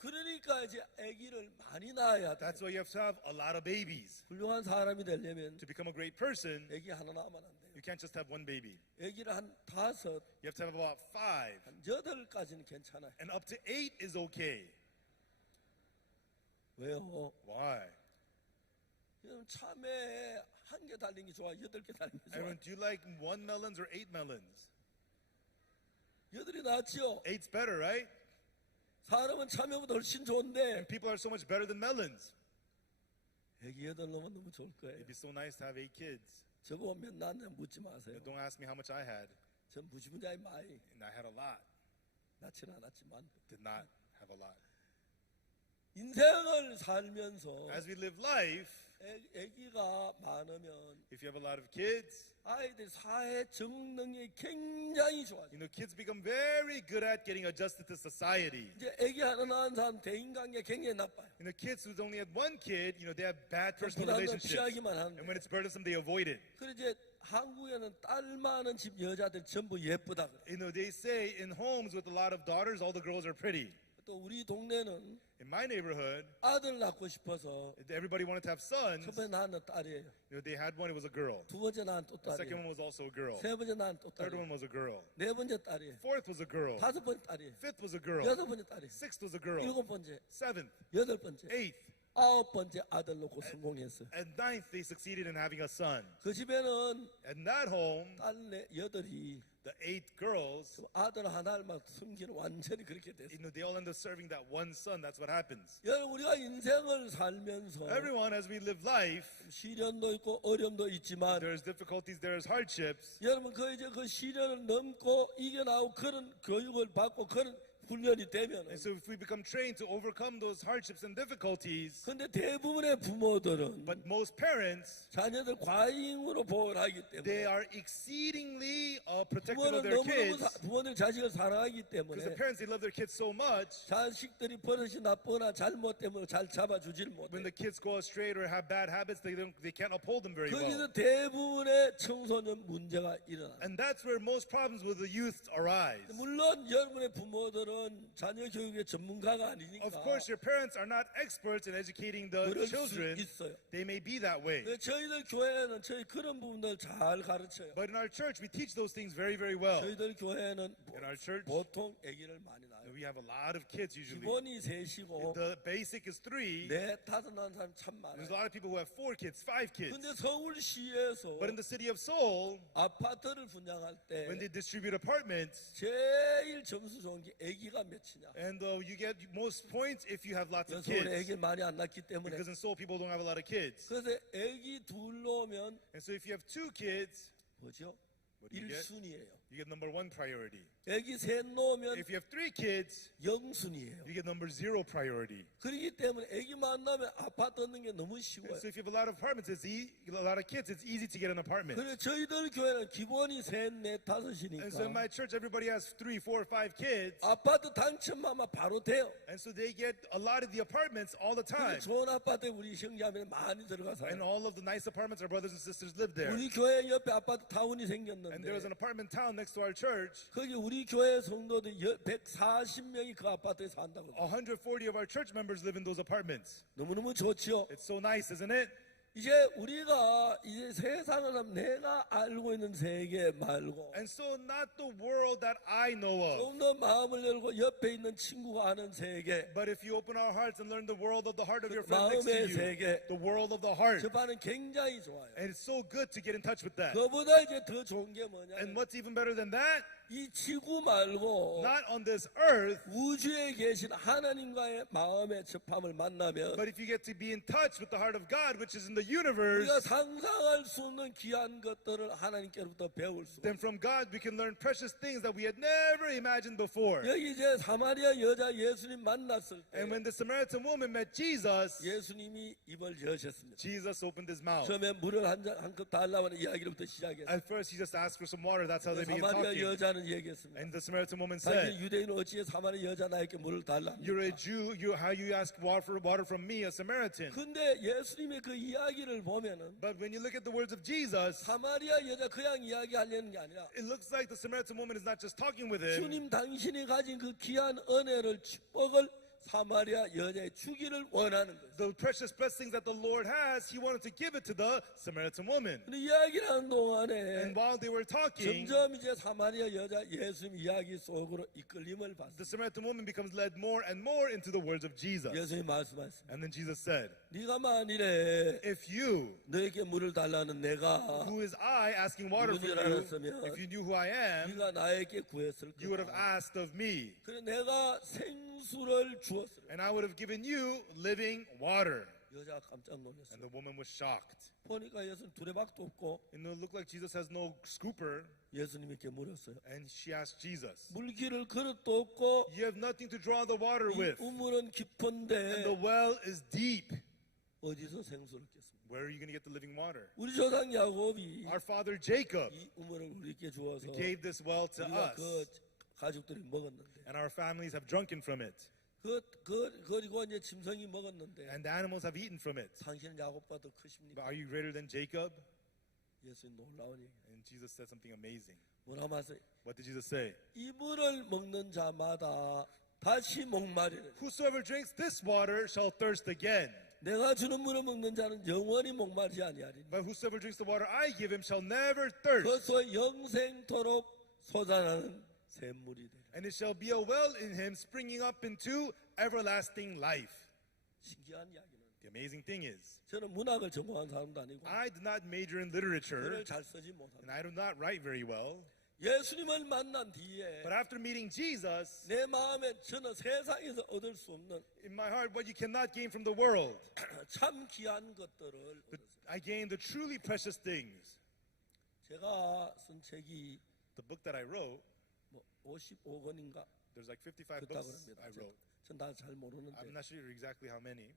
그러니까 이제 아기를 많이 낳아야 돼. That's why you have to have a lot of babies. 훌륭한 사람이 되려면 To become a great person, 아기 하나 낳으면 안 돼요. you can't just have 1 baby. 아기를 한 5, You have to have about 5. 한 8까지는 괜찮아요. And up to 8 is okay. 왜요? Why? 참외 한 개 달린 게 좋아, 8개 달린 게 좋아. Everyone, do you like 1 melons or 8 melons? 8이 낫죠. 8's better, right? 사람은 참외보다 훨씬 좋은데 And people are so much better than melons. 아기 8 넣으면 너무 좋을 거예요. It'd be so nice to have 8 kids. 저거 몇 낳았냐 묻지 마세요. Don't ask me how much I had. 전 부지분자의 많이 And I had a lot. 낳지는 않았지만 Did not have a lot. 인생을 살면서 As we live life, 아기가 많으면 if you have a lot of kids, 아이들 사회 적응력이 굉장히 좋아져요. you know, kids become very good at getting adjusted to society. 이제 아기 하나 낳은 사람 대인관계 굉장히 나빠요. You know, kids who's only had 1 kid, you know, they have bad personal 부담을 relationships. 피하기만 And when 하는데 it's burdensome, they avoid it. 그래 이제 한국에는 딸 많은 집 여자들 전부 예쁘다 그래. You know, they say in homes with a lot of daughters, all the girls are pretty. 또 우리 동네는 In my neighborhood, 아들 낳고 싶어서 everybody wanted to have sons. 첫 번째 낳은 딸이에요. They had one, it was a girl. 두 번째 낳은 또 The second 딸이에요. one was also a girl. 세 번째 낳은 또 Third 딸이에요. one was a girl. 네 번째 딸이에요. Fourth was a girl. 다섯 번째 딸이에요. Fifth was a girl. 여섯 번째 딸이에요. Sixth was a girl. 일곱 번째, Seventh, 여덟 번째, eighth, 아홉 번째 아들 놓고 성공했어요. and ninth, they succeeded in having a son. 그 집에는 And that home, 딸 여덟이 the 8 girls, 아들 하나를 막 숨기는 완전히 그렇게 됐어요. they all end up serving that one son. That's what happens. 여러분 우리가 인생을 살면서 Everyone, as we live life, 시련도 있고 어려움도 있지만 there's difficulties, there's hardships. 여러분 이제 그 시련을 넘고 이겨나오고 그런 교육을 받고 그런 훈련이 되면 And so if we become trained to overcome those hardships and difficulties, 근데 대부분의 부모들은 but most parents, 자녀들 과잉으로 보호를 하기 they 때문에 are exceedingly protective of 부모는 their 너무너무 kids. 부모들 자식을 사랑하기 Because the 때문에 parents, they love their kids so much. 자식들이 버릇이 나쁘거나 잘못되면 잘 잡아주질 When 못해. the kids go astray or have bad habits, they can't uphold them very well. 거기서 대부분의 청소년 문제가 일어나. And that's where most problems with the youth arise. 물론 여러분의 부모들은 자녀 교육의 전문가가 아니니까 Of course, your parents are not experts in educating the 그럴 수 children. 있어요. They may be that way. 저희들 교회는 저희 그런 부분들 잘 가르쳐요. But in our church, we teach those things very, very well. 저희들 교회는 In our church, 보통 아기를 많이 낳아요. we have a lot of kids usually. 기본이 셋이고 The basic is 3. 네, 다섯 낳은 사람 참 There's a 많아요. lot of people who have 4 kids, 5 kids. 근데 서울시에서 But in the city of Seoul, 아파트를 분양할 때 when they distribute apartments, 제일 점수 좋은 게 아기가 몇이냐. and you get most points if you have lots of 서울에 kids. 아기를 많이 안 낳기 때문에 Because in Seoul, people don't have a lot of kids. 그래서 아기 둘 놓으면 And so if you have 2 kids, 뭐죠? what do you get? 1순위예요. You get number 1 priority. 아기 셋 놓으면 If you have 3 kids, 0순위예요. you get number 0 priority. 그렇기 때문에 아기만 낳으면 아파트 얻는 게 너무 쉬워요. And so if you have a lot of apartments, a lot of kids, it's easy to get an apartment. 그래 저희들 교회는 기본이 셋, 넷, And so in 다섯이니까 my church, everybody has 3, 4, 5 kids. 아파트 당첨하면 바로 돼요. And so they get a lot of the apartments all the time. 근데 좋은 아파트에 우리 형제하면 많이 들어가 And 살아요. all of the nice apartments, our brothers and sisters live there. 우리 교회 옆에 아파트 타운이 And there was 생겼는데 an apartment town next to our church. 거기 우리 교회 성도들 140명이 그 아파트에 산다고. 140 of our church members live in those apartments. 너무너무 좋지요. It's so nice, isn't it? 이제 우리가 이제 세상을 하면 내가 알고 있는 세계 말고 And so not the world that I know of. 좀 더 마음을 열고 옆에 있는 친구가 아는 세계, But if you open our hearts and learn the world of the heart of your friend next to 마음의 you, 세계, the world of the heart. 접하는 굉장히 좋아요. And it's so good to get in touch with that. 그보다 이제 더 좋은 게 And 뭐냐면 what's even better than that? 이 지구 말고 Not on this earth, 우주에 계신 하나님과의 마음의 접함을 만나면 but if you get to be in touch with the heart of God, which is in the universe, 우리가 상상할 수 없는 귀한 것들을 하나님께로부터 배울 수. then from God we can learn precious things that we had never imagined before. 여기 이제 사마리아 여자 예수님 만났을 때 And when the Samaritan woman met Jesus, 예수님이 입을 여셨습니다. Jesus opened his mouth. 처음에 물을 한컵 달라고 하는 이야기부터 시작했어요. At first, he just asked for some water. That's how they began 사마리아 talking. 여자는 얘기했습니다. And the Samaritan woman 자기 said, 유대인 어찌에 사마리아 여자 나에게 물을 달라? "You're a Jew. How you ask water from me, a Samaritan?" 근데 예수님의 그 이야기를 보면은 But when you look at the words of Jesus, 사마리아 여자 그냥 이야기하려는 게 아니라 it looks like the Samaritan woman is not just talking with him. 주님 당신이 가진 그 귀한 은혜를 축복을 사마리아 여자에 주기를 원하는 거예요. The precious blessings that the Lord has, he wanted to give it to the Samaritan woman. 근데 이야기를 하는 동안에 And while they were talking, 점점 이제 사마리아 여자 예수님 이야기 속으로 이끌림을 the 받습니다. Samaritan woman becomes led more and more into the words of Jesus. 예수님 말씀하셨습니다. And then Jesus said, 네가 만일에 "If you, 너에게 물을 달라는 내가 who is I asking water from 누군지 you, 알았으면 if you knew who I am, 네가 나에게 구했을 you would have 거다. asked of me, 그래 내가 생수를 주었을 거다. and I would have given you living water." 여자가 깜짝 놀랐어요. And the woman was shocked. 보니까 예수님 두레박도 없고 And it looked like Jesus has no scooper. 예수님께 물었어요. And she asked Jesus, 물기를 그릇도 없고 "You have nothing to draw the water 이 with, 우물은 and 깊은데 the well is deep. 어디서 생수를 겠습니까? Where are you going to get the living water?" 우리 조상 야곱이 Our father Jacob 이 우물을 우리에게 주어서 gave this well to 우리가 us, 그 가족들이 먹었는데 and our families have drunken from it, 그리고 이제 짐승이 먹었는데 and the animals have eaten from it. 당신은 야곱보다 더 But 크십니까? are you greater than Jacob? 예수님 놀라운 얘기. And Jesus said something amazing. 뭐라 하세요? What did Jesus say? 이 물을 먹는 자마다 다시 목마리라. Whosoever drinks this water shall thirst again. 내가 주는 물을 먹는 자는 영원히 목마르지 아니하리니 But whosoever drinks the water I give him shall never thirst. 그것은 영생토록 솟아나는 샘물이 되리라. And it shall be a well in him springing up into everlasting life. 신기한 이야기는 The amazing thing is, 저는 문학을 전공한 사람도 아니고 I did not major in literature, 글을 잘 쓰지 and 못합니다. I do not write very well. 예수님을 만난 뒤에 But after meeting Jesus, 내 마음에 저는 세상에서 얻을 수 없는 in my heart, what you cannot gain from the world, 참 귀한 것들을 얻었어요. I gained the truly precious things. 제가 쓴 책이 The book that I wrote, 뭐 55권인가 there's like 55 그렇다고 books 합니다. I wrote. 전 다 잘 모르는데 I'm not sure exactly how many.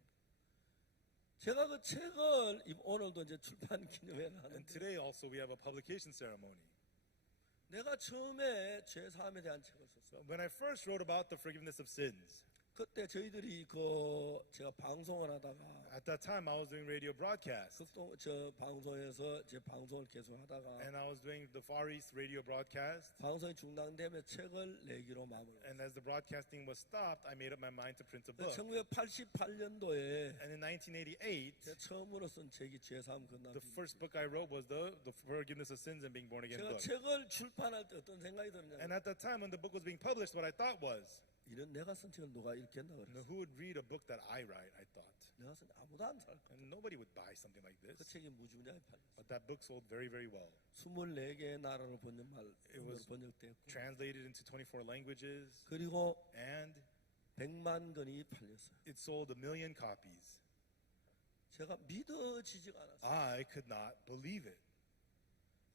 제가 그 책을 오늘도 이제 출판 기념회를 And 하는데 today also we have a publication ceremony. 내가 처음에 죄사함에 대한 책을 썼어요. When I first wrote about the forgiveness of sins, 그때 저희들이 그 제가 방송을 하다가 at that time I was doing radio broadcast. 저 방송에서 제 방송을 계속 하다가 And I was doing the Far East radio broadcast. 방송이 중단되면 책을 내기로 마음을 And as the broadcasting was stopped, I made up my mind to print a book. 1988년도에 And in 1988, 제가 처음으로 쓴 책이 죄사함 건너기. the first book I wrote was the Forgiveness of Sins and Being Born Again 제가 book. 책을 출판할 때 어떤 생각이 들었냐면 And at that time when the book was being published, what I thought was, 이런 내가 쓴 책을 누가 읽겠나 그랬어. who would read a book that I write, I thought. 내가 쓴 아무도 안 살 거야. And nobody would buy something like 그 this. 책이 무지무지하게 팔렸어. But that book sold very, very well. 24개의 나라로 번역으로 was 번역됐고 Translated into 24 languages, 그리고 and 100만 권이 팔렸어요. it sold 1 million copies. 제가 믿어지지가 않았어요. I could not believe it.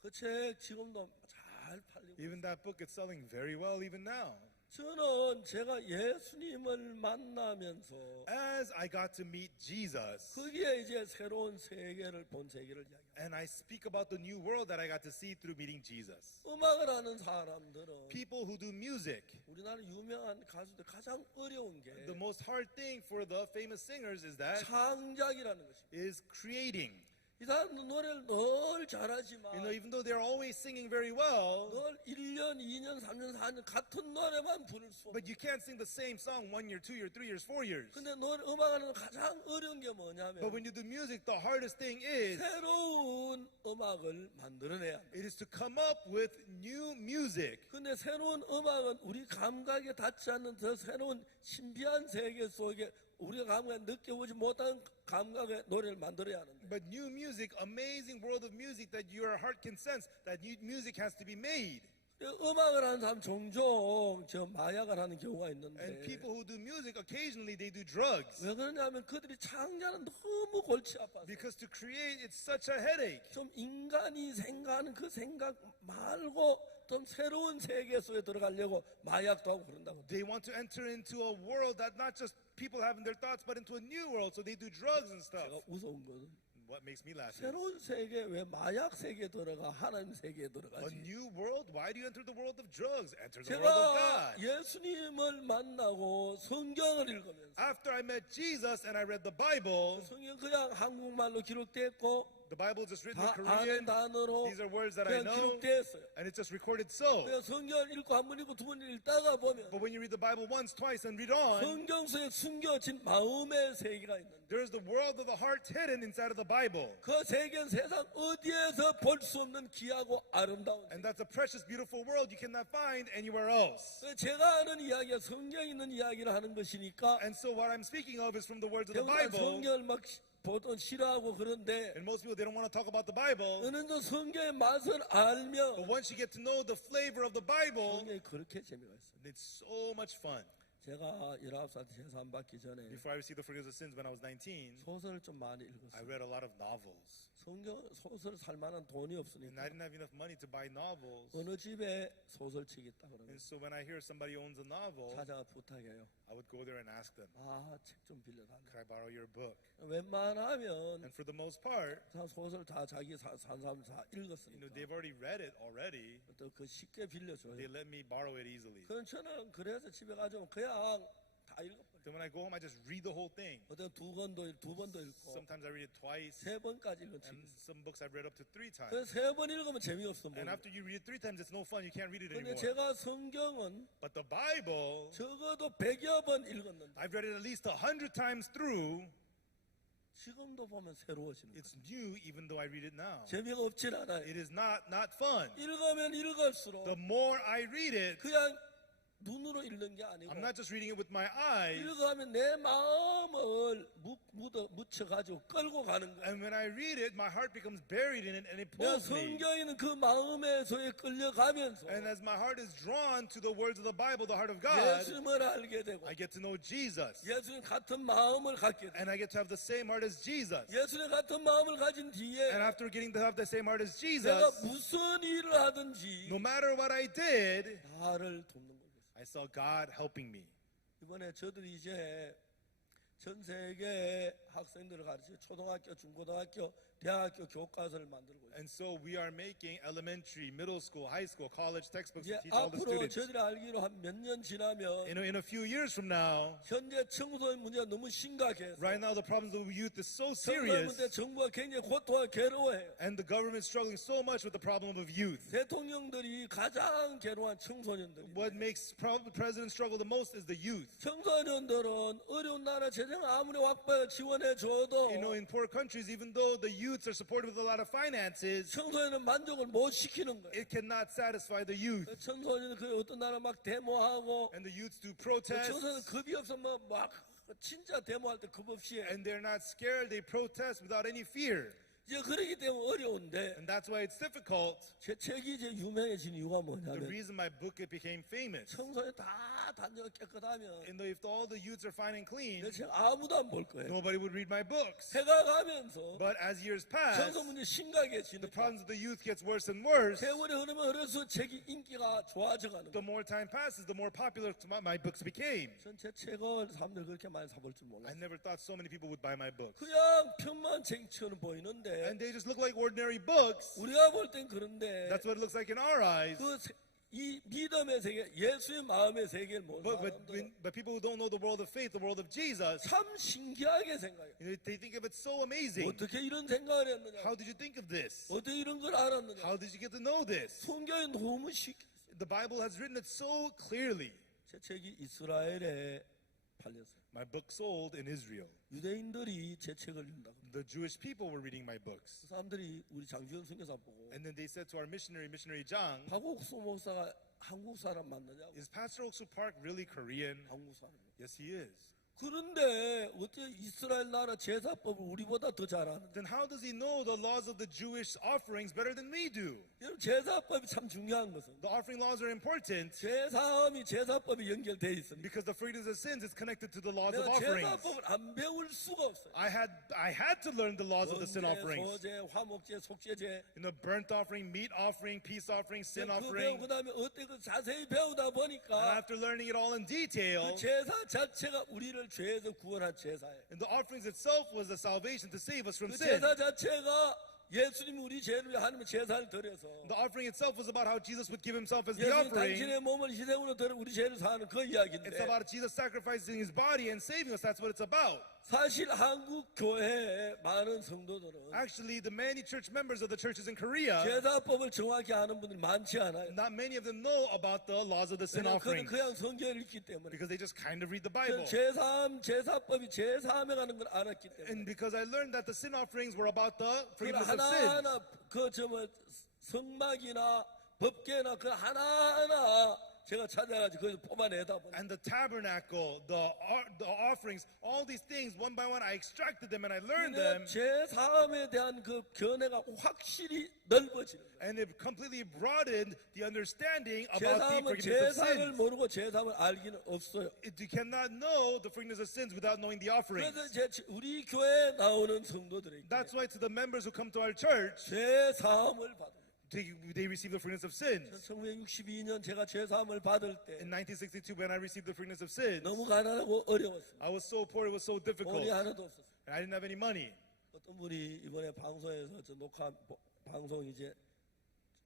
그 책 지금도 잘 팔리고 Even that book is selling very well even now. 저는 제가 예수님을 만나면서 As I got to meet Jesus, 거기에 이제 새로운 세계를 본 세계를 이야기해요. and I speak about the new world that I got to see through meeting Jesus. 음악을 하는 사람들은 People who do music, 우리나라 유명한 가수들 가장 어려운 게 the most hard thing for the famous singers is that 창작이라는 것입니다. is creating. 이 사람들 노래를 늘 잘하지만 Even though they're always singing very well, 늘 1년, 2년, 3년, 4년 같은 노래만 부를 수 but 없어요. you can't sing the same song 1 year, 2 year, 3 years, 4 years. 근데 음악하는 가장 어려운 게 But 뭐냐면 when you do music, the hardest thing is 새로운 음악을 만들어내야 합니다. it is to come up with new music. 근데 새로운 음악은 우리 감각에 닿지 않는 더 새로운 신비한 세계 속에 우리가 감각에 느껴보지 못한 감각의 노래를 만들어야 하는데 But new music, amazing world of music that your heart can sense, that new music has to be made. 음악을 하는 사람 종종 저 마약을 하는 경우가 And 있는데 people who do music, occasionally they do drugs. 왜 그러냐면 그들이 창자는 너무 골치 아파서 Because to create, it's such a headache. 좀 인간이 생각하는 그 생각 말고 좀 새로운 세계 속에 들어가려고 마약도 하고 그런다고. They want to enter into a world that not just people have in their thoughts, but into a new world. So they do drugs and stuff. 제가 무서운 것은 What makes me laugh is, 새로운 세계 왜 마약 세계에 들어가 하나님 세계에 a 들어가지? new world? Why do you enter the world of drugs? Enter the world of 제가 God. 예수님을 만나고 성경을 읽으면서 After I met Jesus and I read the Bible, 성경 그냥 한국말로 기록됐고 the Bible is just written in 다 아는 Korean. 단어로 These are words that I 그냥 know, 기록됐어요. and it's just recorded so. 그냥 성경을 읽고 한 번 읽고 두 번 읽다가 보면 But when you read the Bible once, twice, and read on, 성경 속에 숨겨진 마음의 세계가 있는데 there's the world of the heart hidden inside of the Bible. 그 세계는 세상 어디에서 볼 수 없는 귀하고 아름다운 And that's a precious, beautiful world you cannot find anywhere else. 세계. 제가 하는 이야기가 성경에 있는 이야기를 하는 것이니까 And so what I'm speaking of is from the words of the 대부분 Bible. 성경을 막 보통 싫어하고 그런데 And most people, they don't want to talk about the Bible. 어느 정도 성경의 맛을 알면 But once you get to know the flavor of the Bible, 성경이 그렇게 재미가 있어요. it's so much fun. 제가 19살 때 제사 안 받기 전에 Before I received the forgiveness of sins when I was 19, 소설을 좀 많이 I 읽었어요. read a lot of novels. 성경 소설 살 만한 돈이 And 없으니까 I didn't have enough money to buy novels. 어느 집에 소설책이 있다 그러면 And so when I hear somebody owns a novel, 찾아가 부탁해요. I would go there and ask them, 아, 책 좀 빌려달라. could I borrow your book? 웬만하면 And for the most part, 다 소설 다 자기 산 사람 다 읽었으니까 they've already read it already. 또 그 쉽게 빌려줘요. They let me borrow it easily. 그럼 저는 그래서 집에 가져오면 그냥 다 읽어버려요. Then when I go home, I just read the whole thing. 어떤 두 번도 읽고 Sometimes I read it twice, 세 번까지 읽은 책이 and 있어요. some books I've read up to 3 times. 그래서 세 번 읽으면 재미없어. And after you read it 3 times, it's no fun. You can't read it 근데 anymore. 제가 성경은 But the Bible, 적어도 100여 번 읽었는데 I've read it at least 100 times through. 지금도 보면 새로워지는 거예요. It's new even though I read it now. 재미가 없진 않아요. It is not fun. 읽으면 읽을수록 The more I read it, 그냥 눈으로 읽는 게 아니고 I'm not just reading it with my eyes. 읽어가면 내 마음을 묻혀가지고 끌고 가는 거예요. And when I read it, my heart becomes buried in it and it 내가 pulls me. 성경에는 그 마음의 소에 끌려가면서 And as my heart is drawn to the words of the Bible, the heart of God, 예수님을 알게 되고 I get to know Jesus. 예수님 같은 마음을 갖게 되고 And I get to have the same heart as Jesus. 예수님 같은 마음을 가진 뒤에 And after getting to have the same heart as 내가 Jesus, 무슨 일을 하든지 no matter what I did, 나를 돕는 거겠어요. I saw God helping me. 이번에 저들이 이제 전 세계 학생들을 가르치고 초등학교, 중고등학교, 대학교 교과서를 만들고 있어요. And so we are making elementary, middle school, high school, college textbooks 이제 to teach all the 앞으로 students. 저들이 알기로 한 몇 년 지나면 In a few years from now, 현재 청소년 문제가 너무 심각해서 right now the problems of youth is so 청소년 serious, 문제 정부가 굉장히 고통하고 괴로워해요. and the government is struggling so much with the problem of youth. 대통령들이 가장 괴로워한 청소년들이 What makes presidents struggle the most is the youth. 청소년들은 어려운 나라 재정 아무리 확보해 지원해 줘도 You know, in poor countries, even though the youths are supported with a lot of finances, 청소년은 만족을 못 시키는 거예요. it cannot satisfy the youth. 청소년은 그 어떤 나라 막 데모하고 And the youths do protests, 청소년 겁이 없으면 막 진짜 데모할 때 겁 없이 해. and they're not scared. They protest without any fear. 이제 그러기 때문에 어려운데 And that's why it's difficult. 제 책이 이제 유명해진 이유가 The 뭐냐면 reason my book it became famous. 청소년 다 단정 깨끗하면 And if all the youths are fine and clean, 내 책 아무도 안 볼 거예요. nobody would read my books. 해가 가면서 But as years pass, 청소 문제 the 심각해지니까 problems of the youth gets worse and worse. 세월이 흐르면 흐를수록 책이 인기가 좋아져 가는 The 거예요. more time passes, the more popular my books became. 전 제 책을 사람들 그렇게 많이 사볼 줄 I 몰랐어요. never thought so many people would buy my books. 그냥 편만 책처럼 보이는데 And they just look like ordinary books. 우리가 볼 땐 그런데 That's what it looks like in our eyes. 이 믿음의 세계, 예수의 마음의 세계를 모르는 But 사람들은 people who don't know the world of faith, the world of Jesus, 참 신기하게 생각해요. they think of it so amazing. 어떻게 이런 생각을 했느냐? How did you think of this? 어떻게 이런 걸 알았느냐? How did you get to know this? 성경에 너무 쉽게 The Bible has written it so clearly. 제 책이 이스라엘에 팔렸어요. My book sold in Israel. 유대인들이 제 책을 읽는다고. The Jewish people were reading my books. 그 사람들이 우리 장주현 선교사 보고 And then they said to our missionary Jang, 박옥수 목사가 한국 사람 맞느냐고. is Pastor Oksu Park really Korean? 한국 사람. Yes, he is. 그런데 어떻게 이스라엘 나라 제사법을 우리보다 더 잘 아는데? Then how does he know the laws of the Jewish offerings better than we do? 여러분 제사법이 참 중요한 것은 The offering laws are important 제사함이 제사법이 연결돼 있습니다. because the forgiveness of sins is connected to the laws of 내가 offerings. 제사법을 안 배울 수가 없어요. I had to learn the laws of the sin offerings. 소제, 화목제, 속죄제. In the burnt offering, meat offering, peace offering, sin 그 배우고 offering. 그다음에 어떻게 그 자세히 배우다 And 보니까 after learning it all in detail, 그 제사 자체가 우리를 죄에서 구원한 제사예요. and the offerings itself was the salvation to save us from 그 sin. 제사 자체가 예수님이 우리 죄를 하나님의 제사를 드려서 The offering itself was about how Jesus would give himself as the 예수님 offering. 당신의 몸을 희생으로 드려 우리 죄를 사는 그 It's 이야기인데 about Jesus sacrificing his body and saving us. That's what it's about. 사실 한국 교회의 많은 성도들은 Actually, the many church members of the churches in Korea, 제사법을 정확히 아는 분들이 많지 않아요. not many of them know about the laws of the sin 그냥 offerings 그냥 성경을 읽기 때문에 because they just kind of read the Bible. 제사법이 제사함에 가는 걸 알았기 때문에 And because I learned that the sin offerings were about the 그 forgiveness of sins. 하나하나 그 성막이나 법궤나 그 하나하나 제가 찾아가지고 거기서 뽑아내다 보니 And the tabernacle, the offerings, all these things, one by one, I extracted them and I learned them. 제사함에 대한 그 견해가 확실히 넓어지는 거예요. And it completely broadened the understanding about the 제사함은 forgiveness of 제사를 sins. 모르고 제사함을 알기는 없어요. You cannot know the forgiveness of sins without knowing the offerings. 그래서 우리 교회에 나오는 성도들에게 That's why to the members who come to our church, 제사함을 받은 they receive the forgiveness of sins. 1962년 제가 제사함을 받을 때 In 1962, when I received the forgiveness of sins, 너무 가난하고 어려웠어요. I was so poor, it was so difficult. 돈이 하나도 없었어요. And I didn't have any money. 어떤 분이 이번에 방송에서 저 녹화 방송 이제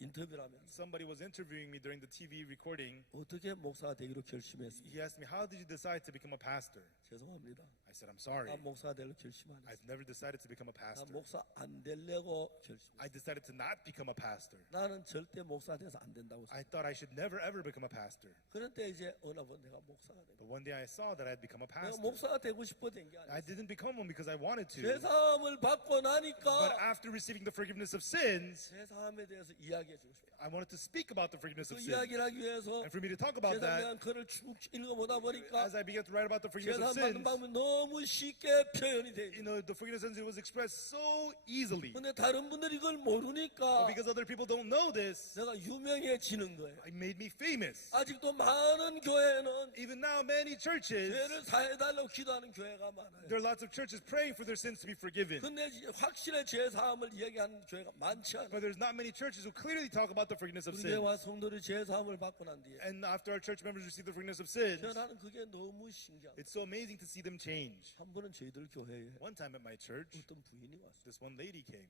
인터뷰를 하면서 Somebody was interviewing me during the TV recording. 어떻게 목사가 되기로 결심했습니까? He asked me, how did you decide to become a pastor? 죄송합니다. I said, I'm sorry. 난 목사가 되려 결심 안 I've 했어요. never decided to become a 난 pastor. 목사 안 되려고 결심했어요. I decided to not become a pastor. 나는 절대 목사 돼서 안 된다고 I 생각했어요. thought I should never ever become a pastor. 그런데 이제 어느 번 내가 목사가 된 거예요. But one day I saw that I'd become a 내가 pastor. 목사가 되고 싶어 된 게 I 아니에요. didn't become one because I wanted to. 죄사함을 받고 But 나니까 after receiving the forgiveness of sins, 죄사함에 대해서 이야기해 주고 싶어요. I wanted to speak about the forgiveness 그 of sins. 이야기를 하기 위해서 And for me to talk about 죄사함에 that, 대한 글을 쭉 읽어보다 보니까 as I began to write about the forgiveness of 죄사함 받는 sins, 방법이 너무 쉽게 표현이 돼 you 있어요. know, the forgiveness of sins was expressed so easily. 근데 다른 분들이 이걸 But 모르니까 because other people don't know this, 내가 유명해지는 거예요. it made me famous. 아직도 많은 교회는 Even now, many churches, 죄를 사해달라고 기도하는 교회가 많아요. there are lots of churches praying for their sins to be forgiven. 근데 확실히 죄사함을 얘기하는 교회가 많지 않아요. But there's not many churches who clearly talk about the forgiveness of 우리 sins. 교회와 성도들이 죄사함을 받고 난 뒤에 And after our church members receive the forgiveness of sins, 나는 그게 너무 신기한 거예요. it's so amazing to see them change. 한 번은 저희들 교회에 One time at my church, 어떤 부인이 왔어요. this one lady came,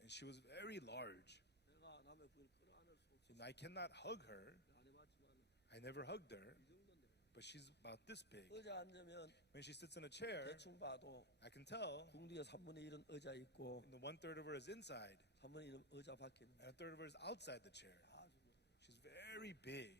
and she was very large. 내가 남의 부인 끌어안을 수 없어. And I cannot hug her. 안 해봤지만 I never hugged her, 이 정도인데 but she's about this big. 의자 앉으면 When she sits in a chair, 대충 봐도 I can tell 궁디에 3분의 1은 의자 있고 the 1/3 of her is inside, 3분의 1은 의자 밖에 있는 and 1/3 of her is outside the chair. 아주 She's very big.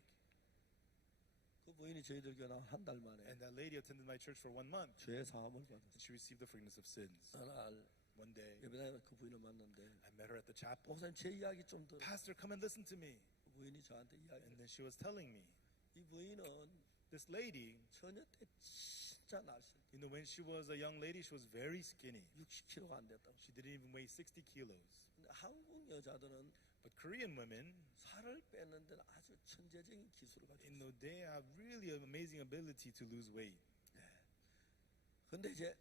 그 부인이 저희들 교회 한 달 만에 And that lady attended my church for 1 month. 죄 사함을 받았어요. And she received the forgiveness of sins. 어느 날 One day, 예배당에 그 부인을 만났는데 I met her at the chapel. 목사님 제 이야기 좀 들어. Pastor, come and listen to me. 그 부인이 저한테 And 이야기를 then she was telling me, 이 부인은 this lady, 처녀 때 진짜 날씬해. you know, when she was a young lady, she was very skinny. 60kg가 안 됐다고. She didn't even weigh 60 kilos. 근데 한국 여자들은 But Korean women, 살을 빼는 데는 아주 천재적인 기술을 가지고 you 있어요. know, they have really an amazing ability to lose weight. 근데 이제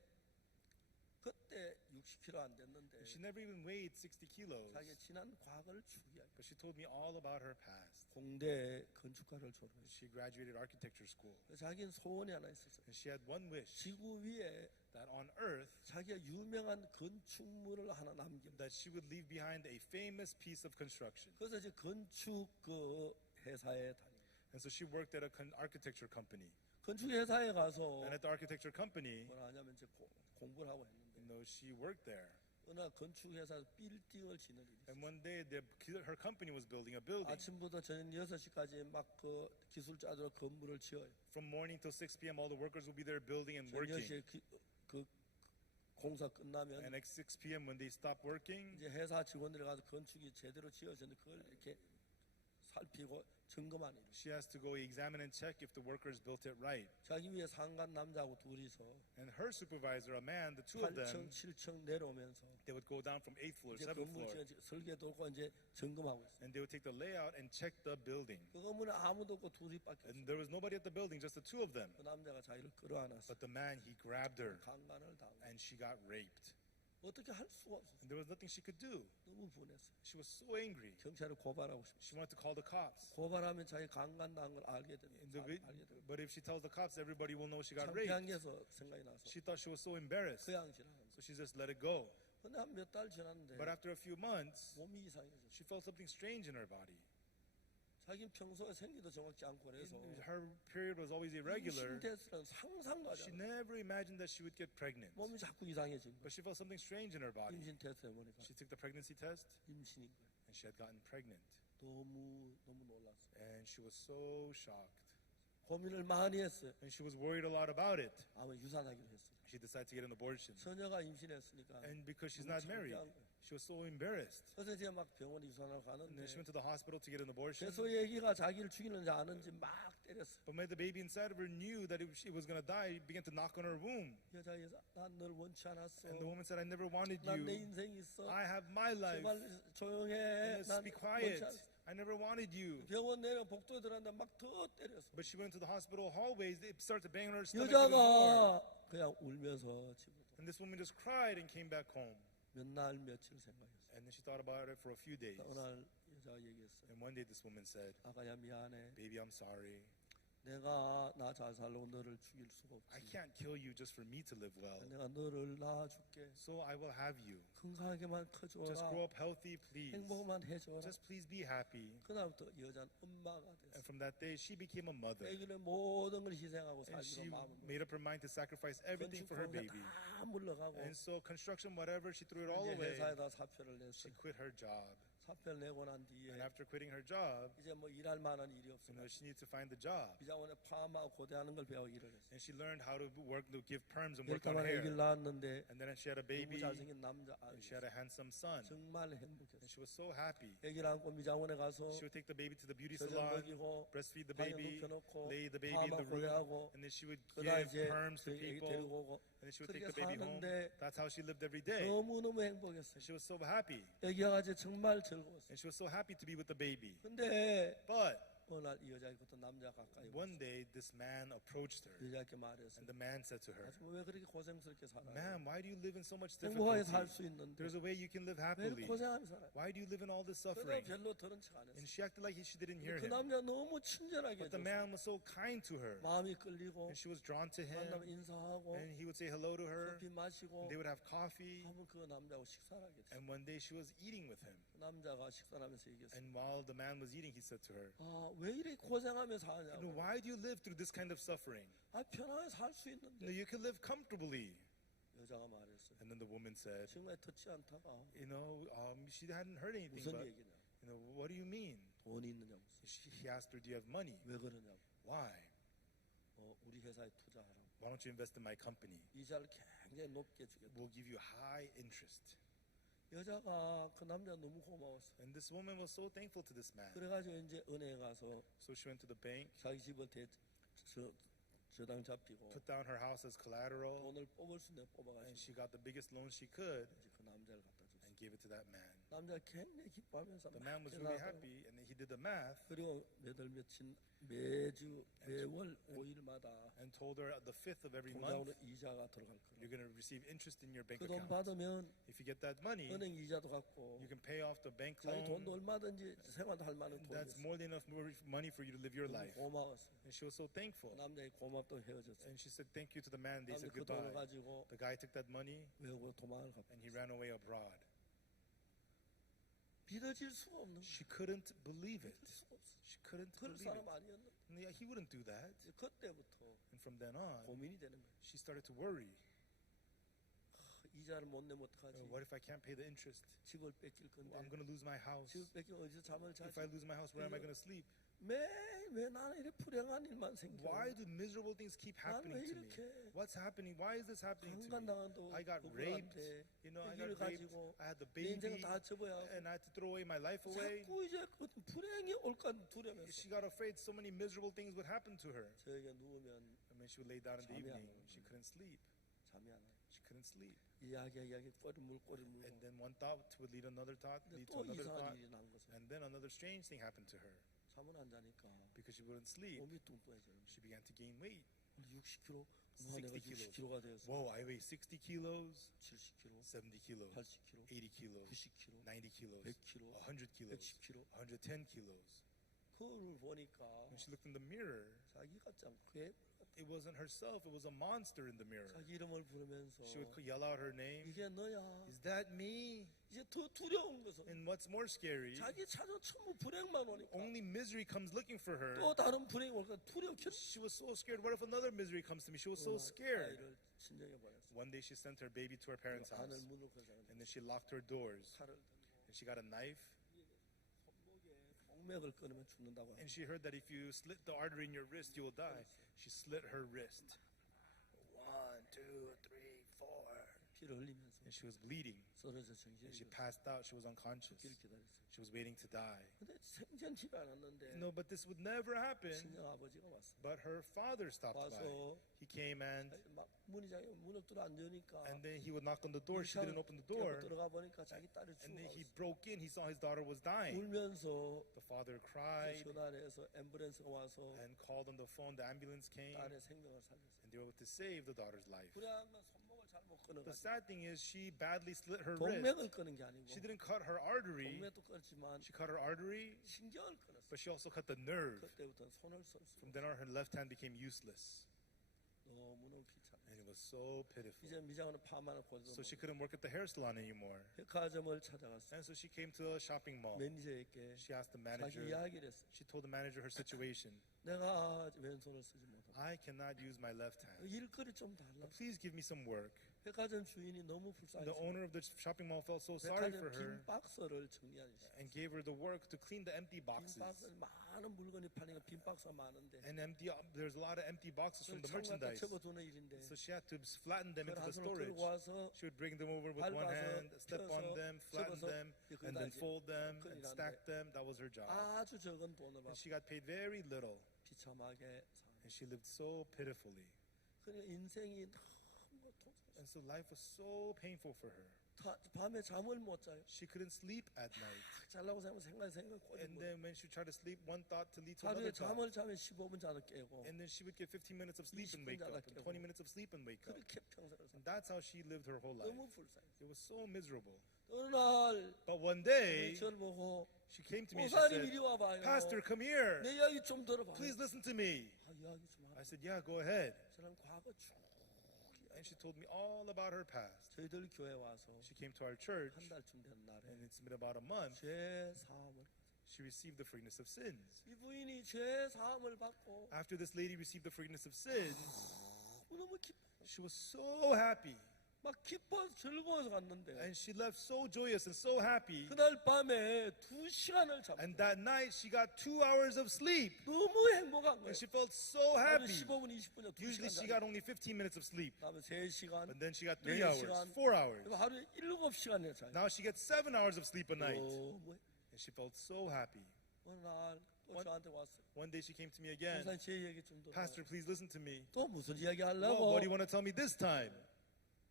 그때 60kg 안 됐는데 She never even weighed 60 kilos. 자기 지난 과거를 쭉 이야기. But she told me all about her past. 공대 건축가를 졸업했어요. She graduated architecture school. 자기는 소원이 하나 있었어요. And she had one wish, 지구 위에 that on earth, 자기가 유명한 건축물을 하나 남긴다. that she would leave behind a famous piece of construction. 그래서 이제 건축 그 회사에 다니. And so she worked at a architecture company. 건축 회사에 가서 And at the architecture company, 뭐라 하냐면 이제 공부를 하고 했는데 you know, she worked there. 어느 날 건축 회사에서 빌딩을 짓는 일이 있어요. And one day, her company was building a building. 아침부터 저녁 6시까지 막 그 기술자들 건물을 지어요. From morning till 6 p.m., all the workers will be there building and 저녁 working. 10시에 그 공사 끝나면 And at 6 p.m., when they stop working, 이제 회사 직원들이 가서 건축이 제대로 지어졌는데 그걸 이렇게 살피고 점검하는 일. she has to go examine and check if the workers built it right. 자기 위에 상관 남자하고 둘이서 And her supervisor, a man, the two of 8층, them, 7층 내려오면서 they would go down from 8th floor, 이제 7th 건물 floor, 지어 설계 돌고 이제 점검하고 있어요. and they would take the layout and check the building. 그 건물에 아무도 없고 둘이밖에 없어요. And there was nobody at the building, just the two of them. 그 남자가 자기를 끌어안았어. But the man, he grabbed her, 강간을 당하고 and she got raped. 어떻게 할 수가 없었어. And there was nothing she could do. 너무 분했어. She was so angry. 경찰을 고발하고 싶어. She wanted to call the cops. 고발하면 자기 강간당한 걸 알게 된다. And the, 알게 된다. but if she tells the cops, everybody will know she got raped. 창피한게서 생각이 나서 She thought she was so embarrassed. 그냥 지나간 So she just let it go. 근데 한 몇 달 지났는데 But after a few months, 몸이 이상해졌어. she felt something strange in her body. 자기는 평소에 생리도 정확지 않고 그래서 Her period was always irregular. 임신됐으는 상상도 하지 She 않아. never imagined that she would get pregnant. 몸이 자꾸 이상해진 거야. But she felt something strange in her body. 임신 테스트 해보니까 She took the pregnancy test, 임신인 거야. and she had gotten pregnant. 너무 놀랐어. And she was so shocked. 고민을 많이 했어요. And she was worried a lot about it. 아마 유산하기로 했어요. She decided to get an abortion. 처녀가 임신했으니까 And because she's not married, she was so embarrassed. 그래서 이제 막 병원에 유산하러 And then 가는데 she went to the hospital to get an abortion. 그래서 애기가 자기를 죽이는지 아는지 막 때렸어. But when the baby inside of her knew that it was going to die, it began to knock on her womb. 여자 난널 원치 않았어. And the woman said, I never wanted 난 내 you. 인생이 있어. I have my life. 제발 조용해. Let's 난 be quiet. 원치 않았어. I never wanted you. 병원 내려 복도에 들어갔는데 막 더 때렸어. But she went to the hospital hallways. They started to bang on her stomach even more. 여자가 그냥 울면서 집으로 And this woman just cried and came back home. 몇 날 며칠 생각했어. And then she thought about it for a few days. 어느 날 여자가 얘기했어. And one day this woman said, 아가야 미안해. baby, I'm sorry. 내가 나 잘 살고 너를 죽일 수가 I 없지. can't kill you just for me to live well. 내가 너를 낳아줄게. So I will have you. 건강하게만 Just 커줘라. grow up healthy, please. 행복만 해줘라. Just please be happy. 그다음부터 여자는 엄마가 됐어. And from that day, she became a mother. 애기는 모든 걸 희생하고 And she 살기로 마음을 made up her mind to sacrifice everything for her 건축공사 baby. 다 물러가고 And so construction, whatever, she threw it all 이제 away. 회사에다 사표를 냈어. She quit her job. 사표를 내고 난 뒤에 And after quitting her job, 이제 뭐 일할 만한 일이 없어. she needs to find the job. 비자원에 파마하고 고대하는 걸 배워 일을 했어. And she learned how to work, to give perms and work on 열다만 hair. 애기를 낳았는데 And then she had a 너무 baby, 잘생긴 남자 and 아기. she had a handsome son. 정말 And 행복했어. she was so happy. 애기를 안고 미장원에 가서 She would take the baby to the beauty 젖을 salon, 먹이고 breastfeed the 방에 baby, 눕혀놓고 lay the baby in 파마 the room, 고대하고 and then she would 그러다 give 이제 perms to 애기 people, 데리고 오고 and then she would take 그렇게 the baby home. 사는데 That's how she lived every day. 너무너무 행복했어요. And she was so happy. 애기가 이제 정말 즐거웠어요. And she was so happy to be with the baby. 근데 But 어느 날 이 여자애부터 남자 가까이 one day, this man approached her, 여자에게 말했어요. and the man said to her, 아줌마 왜 그렇게 고생스럽게 살아요? "Ma'am, why do you live in so much 행복하게 difficulty? 살 수 있는데 There's a way you can live 왜 happily. 이렇게 고생하면서 살아요? Why do you live in all this 그러다 suffering?" 별로 들은 척 안 And 했어요. she acted like she didn't hear 그 him. 남자 너무 친절하게 But the 해줘서 man was so kind to her, 마음이 끌리고 and she was drawn to 만나면 him, 인사하고 and he would say hello to her. 커피 마시고 They would have coffee, 하면 그 남자하고 식사를 하게 됐어요. and one day she was eating with him. 그 남자가 식사를 하면서 얘기했어요. And while the man was eating, he said to her, 왜 이렇게 고생하며 사냐고. "Why do you live through this kind of suffering? 편하게 살 수 있는데. You can live comfortably." 여자가 말했어요. And then the woman said, 정말 듣지 않다가 she hadn't heard anything, 무슨 but 얘기냐. what do you mean? 돈이 있느냐고. He asked her, "Do you have money? 왜 그러냐고. Why? 우리 회사에 투자하라고. Why don't you invest in my company? 이자를 굉장히 높게 주겠다. We'll give you high interest." 여자가 그 남자 너무 고마웠어. And this woman was so thankful to this man. 그래가지고 이제 은행에 가서 So she went to the bank, 자기 집을 저당 잡히고 put down her house as collateral, 돈을 뽑을 수 있는 and 뽑아가지고 she got the biggest loan she could 이제 그 남자를 갖다 줬어. and gave it to that man. 남자 굉장히 기뻐하면서 The 막 man was really 계산하고 happy, and then he did the math 그리고 매월 5일마다 and told her at the 5th of every 통장으로 month, 이자가 들어갈 you're 거라. going to receive interest in your bank 그 돈 account. 받으면 If you get that money, 은행 이자도 갚고 you can pay off the bank 자기 돈도 loan. 얼마든지 생활도 할 만한 돈이 That's 있어. more than enough money for you to live your 너무 life. 고마웠어요. And she was so thankful. 남자의 고맙다고 헤어졌어요. And she said thank you to the man. They 남자 said 그 돈을 goodbye. 가지고 The guy took that money 외국으로 도망을 갔다. and he ran away abroad. 믿어질 수가 없는 거예요. She couldn't believe it. 믿을 수가 없어. She couldn't 그럴 believe it. 사람 아니었는데 And yeah, he wouldn't do that. 그때부터 And from then on, 고민이 되는 거예요. she started to worry. 이자를 못 내면 어떡하지? What if I can't pay the interest? 집을 뺏길 건데 I'm going to lose my house. 집을 뺏기면 어디서 잠을 자지? If I lose my house, where am I going to sleep? 왜 나는 이렇게 불행한 일만 생겨? Why do miserable things keep happening 왜 to me? 이렇게 What's happening? Why is this happening to me? 강간당한도 I got raped. 부부한테 I 애기를 got raped. 가지고 I had the 내 인생을 baby, 다 접어야 하고 and I had to throw away my life away. 자꾸 이제 그 불행이 올까 두려면서 She got afraid so many miserable things would happen to her. 저에게 누우면 And when she would lay down in the 잠이 안 evening, 오는 she 거예요. couldn't sleep. 잠이 안 와요. She couldn't sleep. 이야기 꼬리 물고 And then one thought would lead another thought, 근데 lead to 또 another 이상한 thought. 일이 난 거죠. And then another strange thing happened to her. 잠을 안 자니까 Because she wouldn't sleep, 몸이 뚱뚱해져요. she began to gain weight. 60kg, 60 내가 kilos. 60kg가 되었어. Whoa, I weigh 60 kilos, 70kg, 70 kilos, 80kg, 80 kilos, 90kg, 90 kilos, 100kg, 100 kilos, 110kg. 110 kilos. 거울을 보니까 When she looked in the mirror, 자기 같지 않고 괴물 같아. it wasn't herself, it was a monster in the mirror. 자기 이름을 부르면서 She would yell out her name. 이게 너야. Is that me? 이제 더 두려운 것은 And what's more scary, 자기 찾아 전부 불행만 오니까 only misery comes looking for her. 또 다른 불행이 올까 두려워. She was so scared. What if another misery comes to me? She was so scared. 아이를 친정에 보냈어. One day she sent her baby to her parents' 안을 house. 문을 걸자고 And then she locked her doors. 칼을 들고 And she got a knife. 손목에 동맥을 끊으면 죽는다고. And she heard that if you slit the artery in your wrist, you will die. She slit her wrist. 1, 2, 3, 4. 피를 흘리면서 And she was bleeding. 쓰러져 정신이 And she passed out. She was unconscious. 죽기를 기다렸어요. She was waiting to die. 근데 생전치를 않았는데 No, but this would never happen. 친정 아버지가 왔어. But her father stopped by. 와서 He came and 막 문이 장에 문을 뚫어 안 여니까 then he would knock on the door. She didn't open the door. 들어가 보니까 자기 딸이 And then he 죽어 broke in. He saw his daughter was dying. 울면서 The father cried 전화해서 앰뷸런스가 와서 and called on the phone. The ambulance came 딸의 생명을 살렸어요. and they were able to save the daughter's life. 그래야만 손목을 잘못 The 끊어가지고 sad thing is she badly slit her wrist. 동맥을 끊은 게 아니고 She didn't cut her artery. 동맥도 끊었지만 She cut her artery, 신경을 끊었어요. but she also cut the nerve. 그때부터 손을 쓸 수 From then on, her left hand became useless. 너무너무 비참. And it was so pitiful. 이제 미장원은 파마를 고도 So she couldn't work at the hair salon anymore. 백화점을 찾아갔어요. And so she came to a shopping mall. 매니저에게 She asked the 자기 manager, 이야기를 했어요. she told the manager her situation. 내가 왼손을 쓰지 못하고 I cannot use my left hand. 일거리 좀 달라. Please give me some work. 백화점 주인이 너무 The 불쌍해서 owner of the shopping mall felt so sorry 백화점 for her 빈 박스를 정리하시. and gave her the work to clean the empty 빈 boxes. 박스 많은 물건이 팔리니까 빈 박스가 많은데 And there's a lot of empty boxes from the 창 갖다 merchandise. 접어두는 일인데 So she had to flatten them 그걸 into 한 the 손으로 storage. 들고 와서 She would bring them over with one 밟아서, hand, step on 펴서, them, flatten 접어서 them, 이렇게 and then 다시 fold them 큰 and 일한데 stack them. That was her job. 아주 적은 돈을 And 받고 she got paid very little. 비참하게 사. And she lived so pitifully. 그러니까 인생이 너무 고통스러워. And so life was so painful for her. 밤에 잠을 못 자요. She couldn't sleep at night. 잘라고 생각 And 꼬집고 then when she tried to sleep, one thought to lead to 하루에 another thought. 잠을 자면 15분 자도 깨고 And then she would get 15 minutes of sleep and 20분 wake up, 자다 and 깨고. 20 minutes of sleep and wake up. 그렇게 평생을 살. And that's how she lived her whole life. 너무 불쌍해. It was so miserable. 어느 날 But one day, 저를 보고 she came to me and she 목사님 said, 이리 와봐요. Pastor, come here. 내 이야기 좀 들어봐요. Please listen to me. 아, 이야기 좀 하라. I said, yeah, go ahead. 저는 과거 쭉 And she told me all about her past. 저희들 교회 와서 She came to our church, 한 달쯤 된 날에 and it's been about a month. 죄 사함을 She received the forgiveness of sins. 이 부인이 죄 사함을 받고 After this lady received the forgiveness of sins, 너무 기뻐. she was so happy. 막 기뻐서 즐거워서 갔는데 And she left so joyous and so happy. 그날 밤에 2시간을 잡고 And that night, she got 2 hours of sleep. 너무 행복한 거예요. And she felt so 하루에 happy. 15분, 20분이요. Usually, 2시간 she got only 15 minutes of sleep. 다음에 3시간, But then she got 3 네 hours, 시간. 4 hours. 그리고 하루에 7시간을 자요. Now she gets 7 hours of sleep a night. 너무 And she felt so happy. 어느 날또 저한테 왔어요. One day, she came to me again. 목사님 제 얘기 좀 들어봐요. Pastor, please listen to me. 또 무슨 이야기 Well, 하려고? what do you want to tell me this time?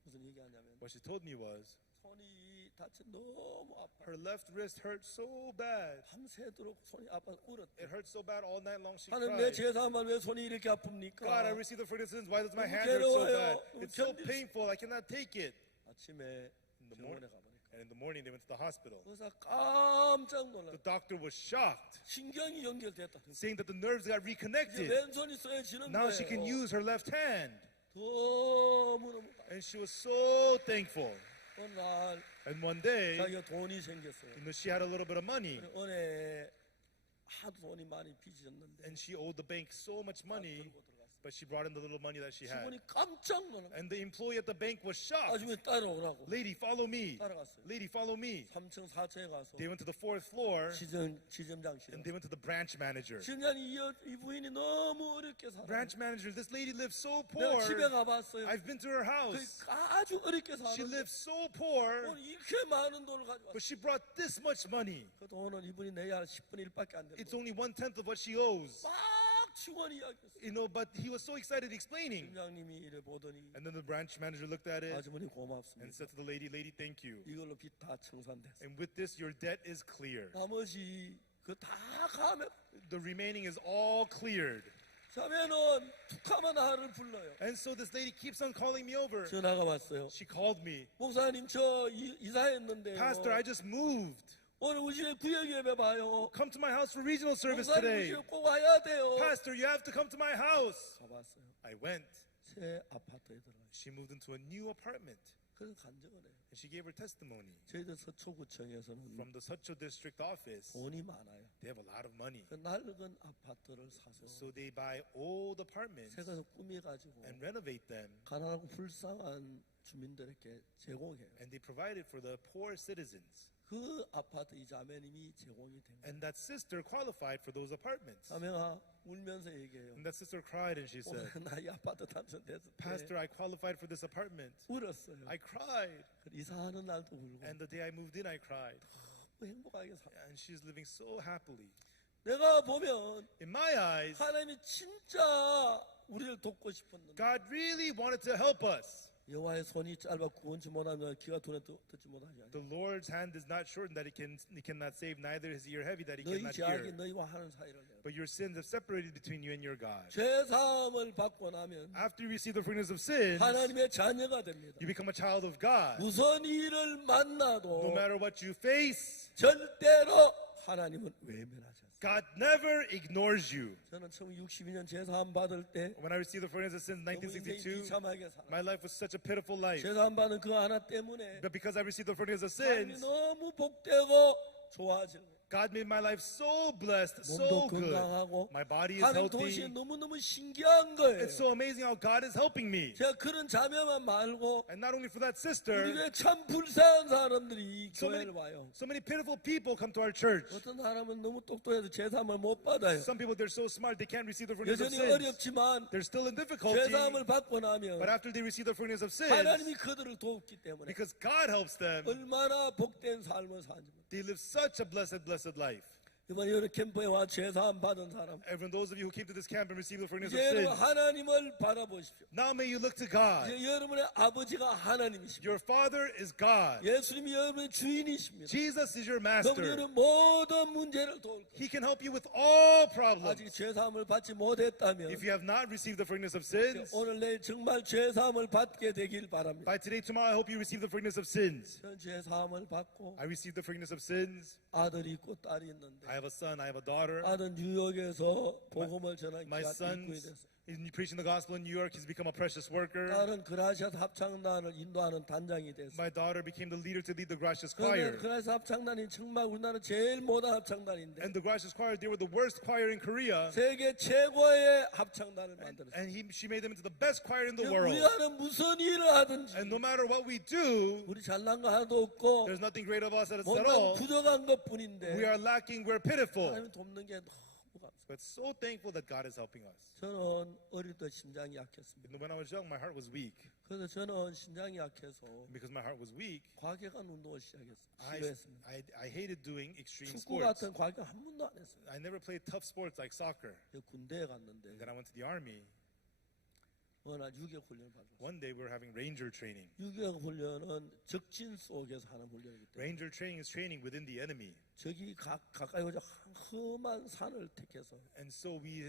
무슨 얘기하냐면 What she told me was 손이 다쳐 너무 아파. her left wrist hurt so bad. 밤새도록 손이 아파서 울었대. It hurt so bad all night long she 하나님 내 cried. 제사만 왜 손이 이렇게 아픕니까? God, I received the forgiveness of sins. Why does my 너무 hand hurt so 괴로워요. bad? 너무 It's so 견딜 수- painful. I cannot take it. 아침에 In the 병원에 morning, 가보니까 and in the morning, they went to the hospital. 의사 깜짝 놀라. The doctor was shocked, 신경이 연결됐다. saying that the nerves got 이제 reconnected. 왼손이 써야지는 Now she can 거예요. use her left hand. 너무너무 And she was so thankful. 어느 날 And one day, 자기가 돈이 생겼어요. she had a little bit of money, 그리고 은행에 하도 돈이 많이 빚졌는데 and she owed the bank so much money, 들고 들어갔어요. but she brought in the little money that she had. 직원이 깜짝 놀라. And the employee at the bank was shocked. 나중에 따라오라고 Lady, follow me. 따라갔어요. Lady, follow me. 3층 4층에 가서 They went to the 4th floor, 지점장실. and they went to the branch manager. 지점장이 이 부인이 너무 어렵게 살아. Branch manager, this lady lives so 내가 poor. 집에 가봤어요. I've been to her 그 house. 아주 어렵게 She 사는데 lives so poor, 오늘 이렇게 많은 돈을 가져왔어. but she brought this much money. 그 돈은 이분이 내야 할 10분의 1밖에 안 It's 되고 only 1/10 of what she owes. 막 직원이 이야기했어. But he was so excited explaining. 팀장님이 이래 보더니 And then the branch manager looked at it 아주머니 and 고맙습니다. said to the lady, lady, thank you. 이걸로 빚 다 청산됐어. And with this, your debt is clear. 나머지 그 다 가면 The remaining is all cleared. 자면은 툭하면 나를 불러요. And so this lady keeps on calling me over. 전화가 왔어요. She called me. 목사님 저 이사했는데요. Pastor, I just moved. 오늘 우리 집에 구역 예배 봐요. Come to my house for regional service 목사님 우리 today. 집에 꼭 와야 돼요. Pastor, you have to come to my house. 가봤어요. I went. 새 아파트에 들어가요. She moved into a new apartment. 그래서 간증을 해요. And she gave her testimony. 저희들 서초구청에서는 From the Seocho district office, 돈이 많아요. they have a lot of money. 그 낡은 아파트를 사서 So they buy old apartments 새가서 꾸며가지고 and renovate them. 가난하고 불쌍한 주민들에게 제공해요. And they provide it for the poor citizens. 그 아파트 이 자매님이 제공이 된 거예요. And that sister qualified for those apartments. 자매가 울면서 얘기해요. And that sister cried and she said, 나이 아파트 당첨됐을 때 Pastor, I qualified for this apartment. 울었어요. I cried. 이사하는 날도 울고 And the day I moved in, I cried. 너무 행복하게 살아. And she's living so happily. 내가 보면 In my eyes, 하나님이 진짜 우리를 돕고 싶었는데 God really wanted to help us. 여호와의 손이 짧아 구원치 못하면 귀가 돈에 듣지 못하지 않냐. The Lord's hand is not shortened that he cannot save, neither is his ear heavy that he 너희 cannot 죄악이 hear. 너희와 하는 사이를 내어. But your sins have separated between you and your God. 죄 사함을 받고 나면 After you receive the forgiveness of sins, 하나님의 자녀가 됩니다. you become a child of God. 무슨 일을 No 만나도 matter what you face, 절대로 하나님은 외면하지 않습니다. God never ignores you. 저는 1962년 제사함 받을 때 When I received the forgiveness of sins in 너무 인생이 1962, 비참하게 살아. my life was such a pitiful life. 제사함 받은 그 하나 때문에 But because I received the forgiveness of 삶이 sins, 너무 복되고 좋아지는 거예요. God made my life so blessed, so 몸도 good. 건강하고 My body is 하는 동시에 healthy. 너무너무 신기한 거예요. It's so amazing how God is helping me. 제가 그런 자매만 말고 And not only for that 우리 sister, 교회 참 불쌍한 사람들이 so many, 교회를 와요. so many pitiful people come to our church. 어떤 사람은 너무 똑똑해서 제사함을 못 받아요. Some people, they're so smart, they can't receive the forgiveness of 여전히 sins. 어렵지만 They're still in difficulty. 제사함을 받고 나면 But after they receive the forgiveness of sins, 하나님이 그들을 돕기 때문에 because God helps them, 얼마나 복된 삶을 사는지. they live such a blessed life. 이번에 여러 캠프에 와 제사함 받은 사람 Everyone, those of you who came to this camp and received the forgiveness 이제 of 여러분 sins, 하나님을 바라보십시오. now may you look to God. 이제 여러분의 아버지가 하나님이십니다. Your Father is God. 예수님이 여러분의 주인이십니다. Jesus is your 그럼 master. 여러분 모든 문제를 도울 거예요. He can help you with all 아직 problems. 제사함을 받지 못했다면 If you have not received the forgiveness of sins, 오늘 내일 정말 제사함을 받게 되길 바랍니다. by today, tomorrow, I hope you receive the forgiveness of sins. 저는 제사함을 받고 I received the forgiveness of sins. 아들이 있고 딸이 있는데 I have a son, I have a daughter. 아들 뉴욕에서 복음을 전하기 My 위한 son's 입구에 됐어요. in preaching the gospel in New York. He's become a precious worker. 딸은 그라시아스 합창단을 인도하는 단장이 됐어요. My daughter became the leader to lead the Gracious 그런데 Choir. 그라시아스 합창단이 정말 우리나라 제일 못한 합창단인데 And the Gracious Choir, they were the worst choir in Korea. 세계 최고의 합창단을 만들었어요. And she made them into the best choir in the world. 우리가 무슨 일을 하든지 And no matter what we do, 우리 잘난 거 하나도 없고 there's nothing great of us at 뭔가 all. 부족한 것뿐인데 We are lacking, we're pitiful. 하나님 돕는 게 너무 감사해요. But so thankful that God is helping us. 저는 어릴 때 심장이 약했습니다. When I was young, my heart was weak. 그래서 저는 심장이 약해서 Because my heart was weak, 과격한 운동을 시작했습니다. I, 싫어했습니다. I hated doing extreme 축구 sports. 같은 과격 한 번도 안 했어요. I never played tough sports like soccer. 군대에 갔는데 Then I went to the army. 어느 날 유격 훈련을 받았어요. One day we were having ranger training. 유격 훈련은 적진 속에서 하는 훈련이기 때문에 Ranger training is training within the enemy. 적이 가까이 오자 험한 산을 택해서 And so we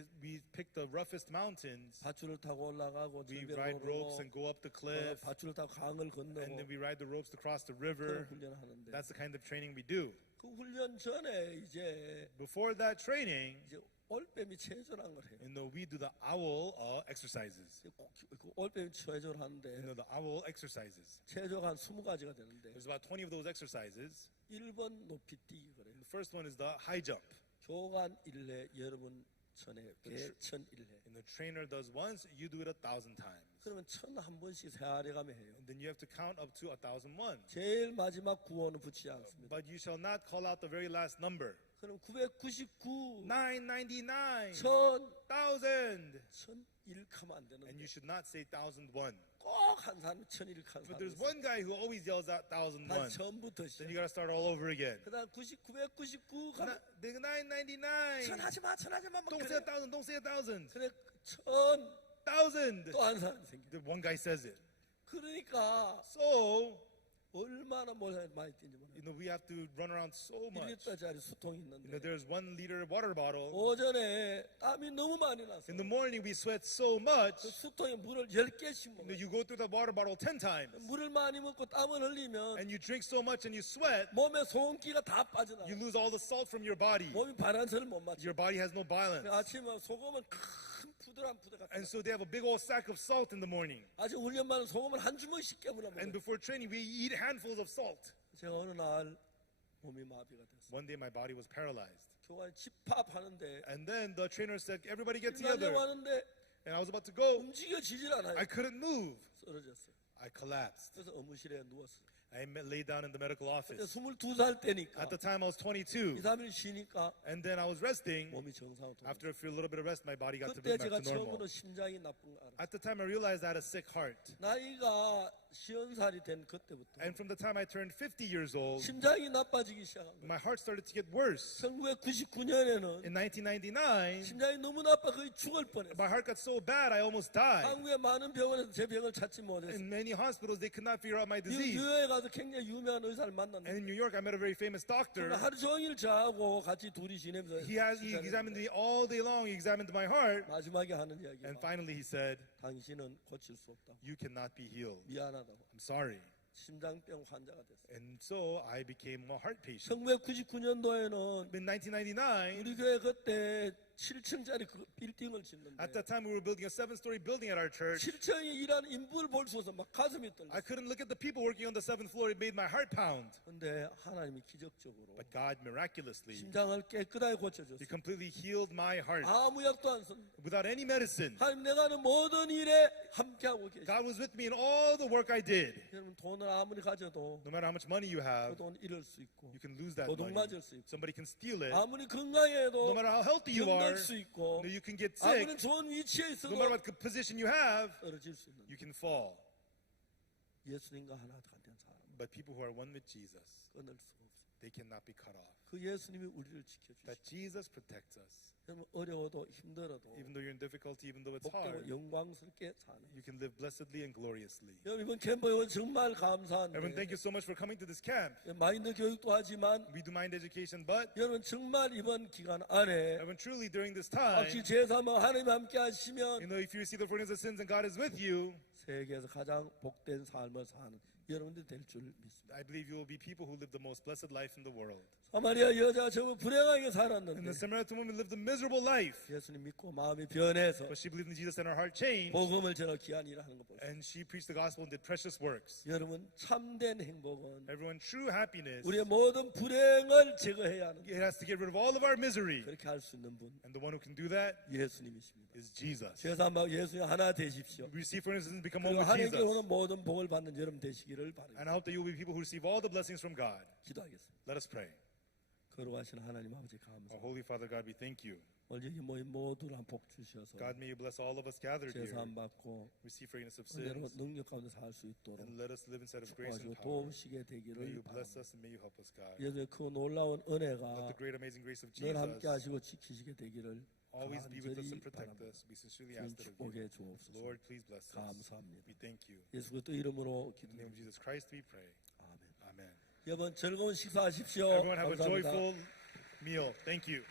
picked the roughest mountains. 밧줄을 타고 올라가고 We 절벽을 ride ropes 오르고 and go up the cliff. 밧줄을 타고 강을 And 건너고 then we ride the ropes to cross the 그런 river. 훈련을 하는데 That's the kind of training we do. 그 훈련 전에 이제 Before that training, 올빼미 체조라는 걸 해요. we do the owl exercises. 그 올빼미 체조를 하는데 The owl exercises. 체조가 한 20가지가 되는데 There's about 20 of those exercises. 1번 높이 뛰기 그래요. The first one is the high jump. 교관 1회 여러분 1000회 개천 1회. And the trainer does once, you do it 1,000 times. 그러면 1001번씩 세아래가며 해요. And then you have to count up to 1,001. 제일 마지막 구호는 붙이지 않습니다. But you shall not call out the very last number. 그럼 999, 999, 1000, 1,000. 1001 하면 안 And 되는데 you should not say 1,001. 꼭 한 사람이 1001 한 But 사람이 there's 있어요. one guy who always yells out 다 1,001. 처음부터 Then 시작. you gotta start all over again. 그다음 999 가면 The 999. 천하지마 막 Don't 그래. say 1,000. Don't say 1,000. 그래 1000 1,000. 또 한 사람이 생겨. The one guy says it. 그러니까 So, 얼마나 많이 뛰는지 몰라요. we have to run around so much. 1리터짜리 수통이 있는데 There's 1 liter water bottle. 오전에 땀이 너무 많이 났어. In the morning, we sweat so 그 much. 수통에 물을 10개씩 먹어요. You go through the water bottle 10 times. 물을 많이 먹고 땀을 흘리면 And you drink so much and you sweat. 몸에 소금기가 다 빠져나가. You lose all the salt from your body. 몸이 바란스를 못 맞춰. Your body has no balance. 아침에 소금은 큰 부드러운 부대가. And so they have a big old sack of salt in the morning. 아직 훈련만은 소금을 한 주먹씩 깨물어 And 먹어요. before training, we eat handfuls of salt. 제가 어느 날 몸이 마비가 됐어요. One day, my body was paralyzed. 교관 집합하는데 And then the trainer said, everybody get together. 달려왔는데 And I was about to go. 움직여지질 않아요. I couldn't move. 쓰러졌어요. I collapsed. 그래서 의무실에 누웠어요. I laid down in the medical 그때 office. 22살 때니까 At the time, I was 2, 22. 3일 쉬니까 And then I was resting. 몸이 정상으로 돌아왔어요. After a little bit of rest, my body got to 그때 back 제가 to normal. 처음으로 심장이 나쁜 거 알았어요. At the time, I realized I had a sick heart. 나이가 50살이 된 그때부터 And from the time I turned 50 years old, 심장이 나빠지기 시작한 거예요. my heart started to get worse. 1999년에는 In 1999, 심장이 너무 나빠 거의 죽을 뻔했어요. my heart got so bad, I almost died. 한국의 많은 병원에서 제 병을 찾지 못했어요. In many hospitals, they could not figure out my 미국 disease. 뉴욕에 가서 굉장히 유명한 의사를 And 만났는데 in New York, I met a very famous doctor. 하루 종일 저하고 같이 둘이 지내면서 He examined me all day long. He examined my heart. 마지막에 하는 이야기가 And finally, he said, 당신은 고칠 수 없다. "You cannot be healed. 미안하다고. I'm sorry." 심장병 환자가 됐어요. And so I became a heart patient. 1999년도에는 In 1999, 우리 교회 그때 7층짜리 그 빌딩을 짓는데 at that time, we were building a 7-story building at our church. 7층에 일하는 인부를 볼 수 없어 막 가슴이 떨려. I couldn't look at the people working on the 7th floor. It made my heart pound. 근데 하나님이 기적적으로 But God miraculously, 심장을 깨끗하게 He 고쳐줬어요. completely healed my heart 아무 약도 안 썼는데 without any medicine. 하나님 내가 하는 모든 일에 함께하고 계세요. God was with me in all the work I did. 여러분 돈을 아무리 가져도 No matter how much money you 그 have, 돈 잃을 수 있고 you can lose that 도둑 money. 맞을 수 있고 Somebody can steal it. 아무리 건강해도 No matter how healthy you are, 병들 수 있고 you can get sick. 아무리 좋은 위치에 No 있어도 matter what position you have, 떨어질 수 있는 you can fall. 예수님과 하나 같은 사람 But people who are one with Jesus, 끊을 수가 없어요. they cannot be cut off. 그 예수님이 우리를 지켜주시고 That Jesus protects us. 여러분 어려워도 힘들어도 Even though you're in difficulty, even though it's 복되고 hard, 영광스럽게 사는 you can live blessedly and gloriously. 여러분 이번 캠프에 온 정말 Everyone, 감사한데 thank you so much for coming to this camp. 마인드 교육도 하지만 We do mind education, but 여러분 정말 이번 기간 안에 everyone, truly during this time, 혹시 제사만 하나님 함께 하시면 if you receive the forgiveness of sins and God is with you, 세계에서 가장 복된 삶을 사는 여러분들 될 줄 믿습니다. I believe you will be people who live the most blessed life in the world. 사마리아 여자 정말 불행하게 And 살았는데 the Samaritan woman lived a miserable life, 예수님 믿고 마음이 변해서 but she believed in Jesus and her heart changed, 복음을 전하 귀한 일을 하는 거 보세요. and she preached the gospel and did precious works. 여러분 참된 행복은 Everyone, true happiness, 우리의 모든 불행을 제거해야 하는 it has to get rid of all of our misery. 그렇게 할 수 있는 분 And the one who can do that 예수님이십니다. is Jesus. 제사만 예수님 하나 되십시오. Receive forgiveness and become one 그리고 with 하나님께 Jesus. 오는 모든 복을 받는 여러분 되시기를 바랍니다. And I hope that you will be people who receive all the blessings from God. 기도하겠습니다. Let us pray. 거룩하신 하나님 아버지 Our 감사합니다. Holy Father God, we thank you. 오늘 여기 모인 모두를 복 주셔서 God, may you bless all of us gathered here. 제사 안 받고 Receive forgiveness of 여러분 sins 능력 가운데 살 수 있도록 and let us live inside of grace and 도와주고 power. 도우시게 May 되기를 you bless 바랍니다. us and may you help us, God. 예수의 그 놀라운 Let 은혜가 the great amazing grace of 늘 함께 Jesus 하시고 지키시게 되기를 always be with us 간절히 and protect 바랍니다. us. We sincerely 주님 ask that of you. 축복해 주옵소서. Lord, please bless us. 감사합니다. We thank you. 예수 그리스도 이름으로 In the name of 기도합니다. Jesus Christ, we pray. 아멘. Amen. 여러분 즐거운 식사하십시오. Everyone have a 감사합니다. joyful meal. Thank you.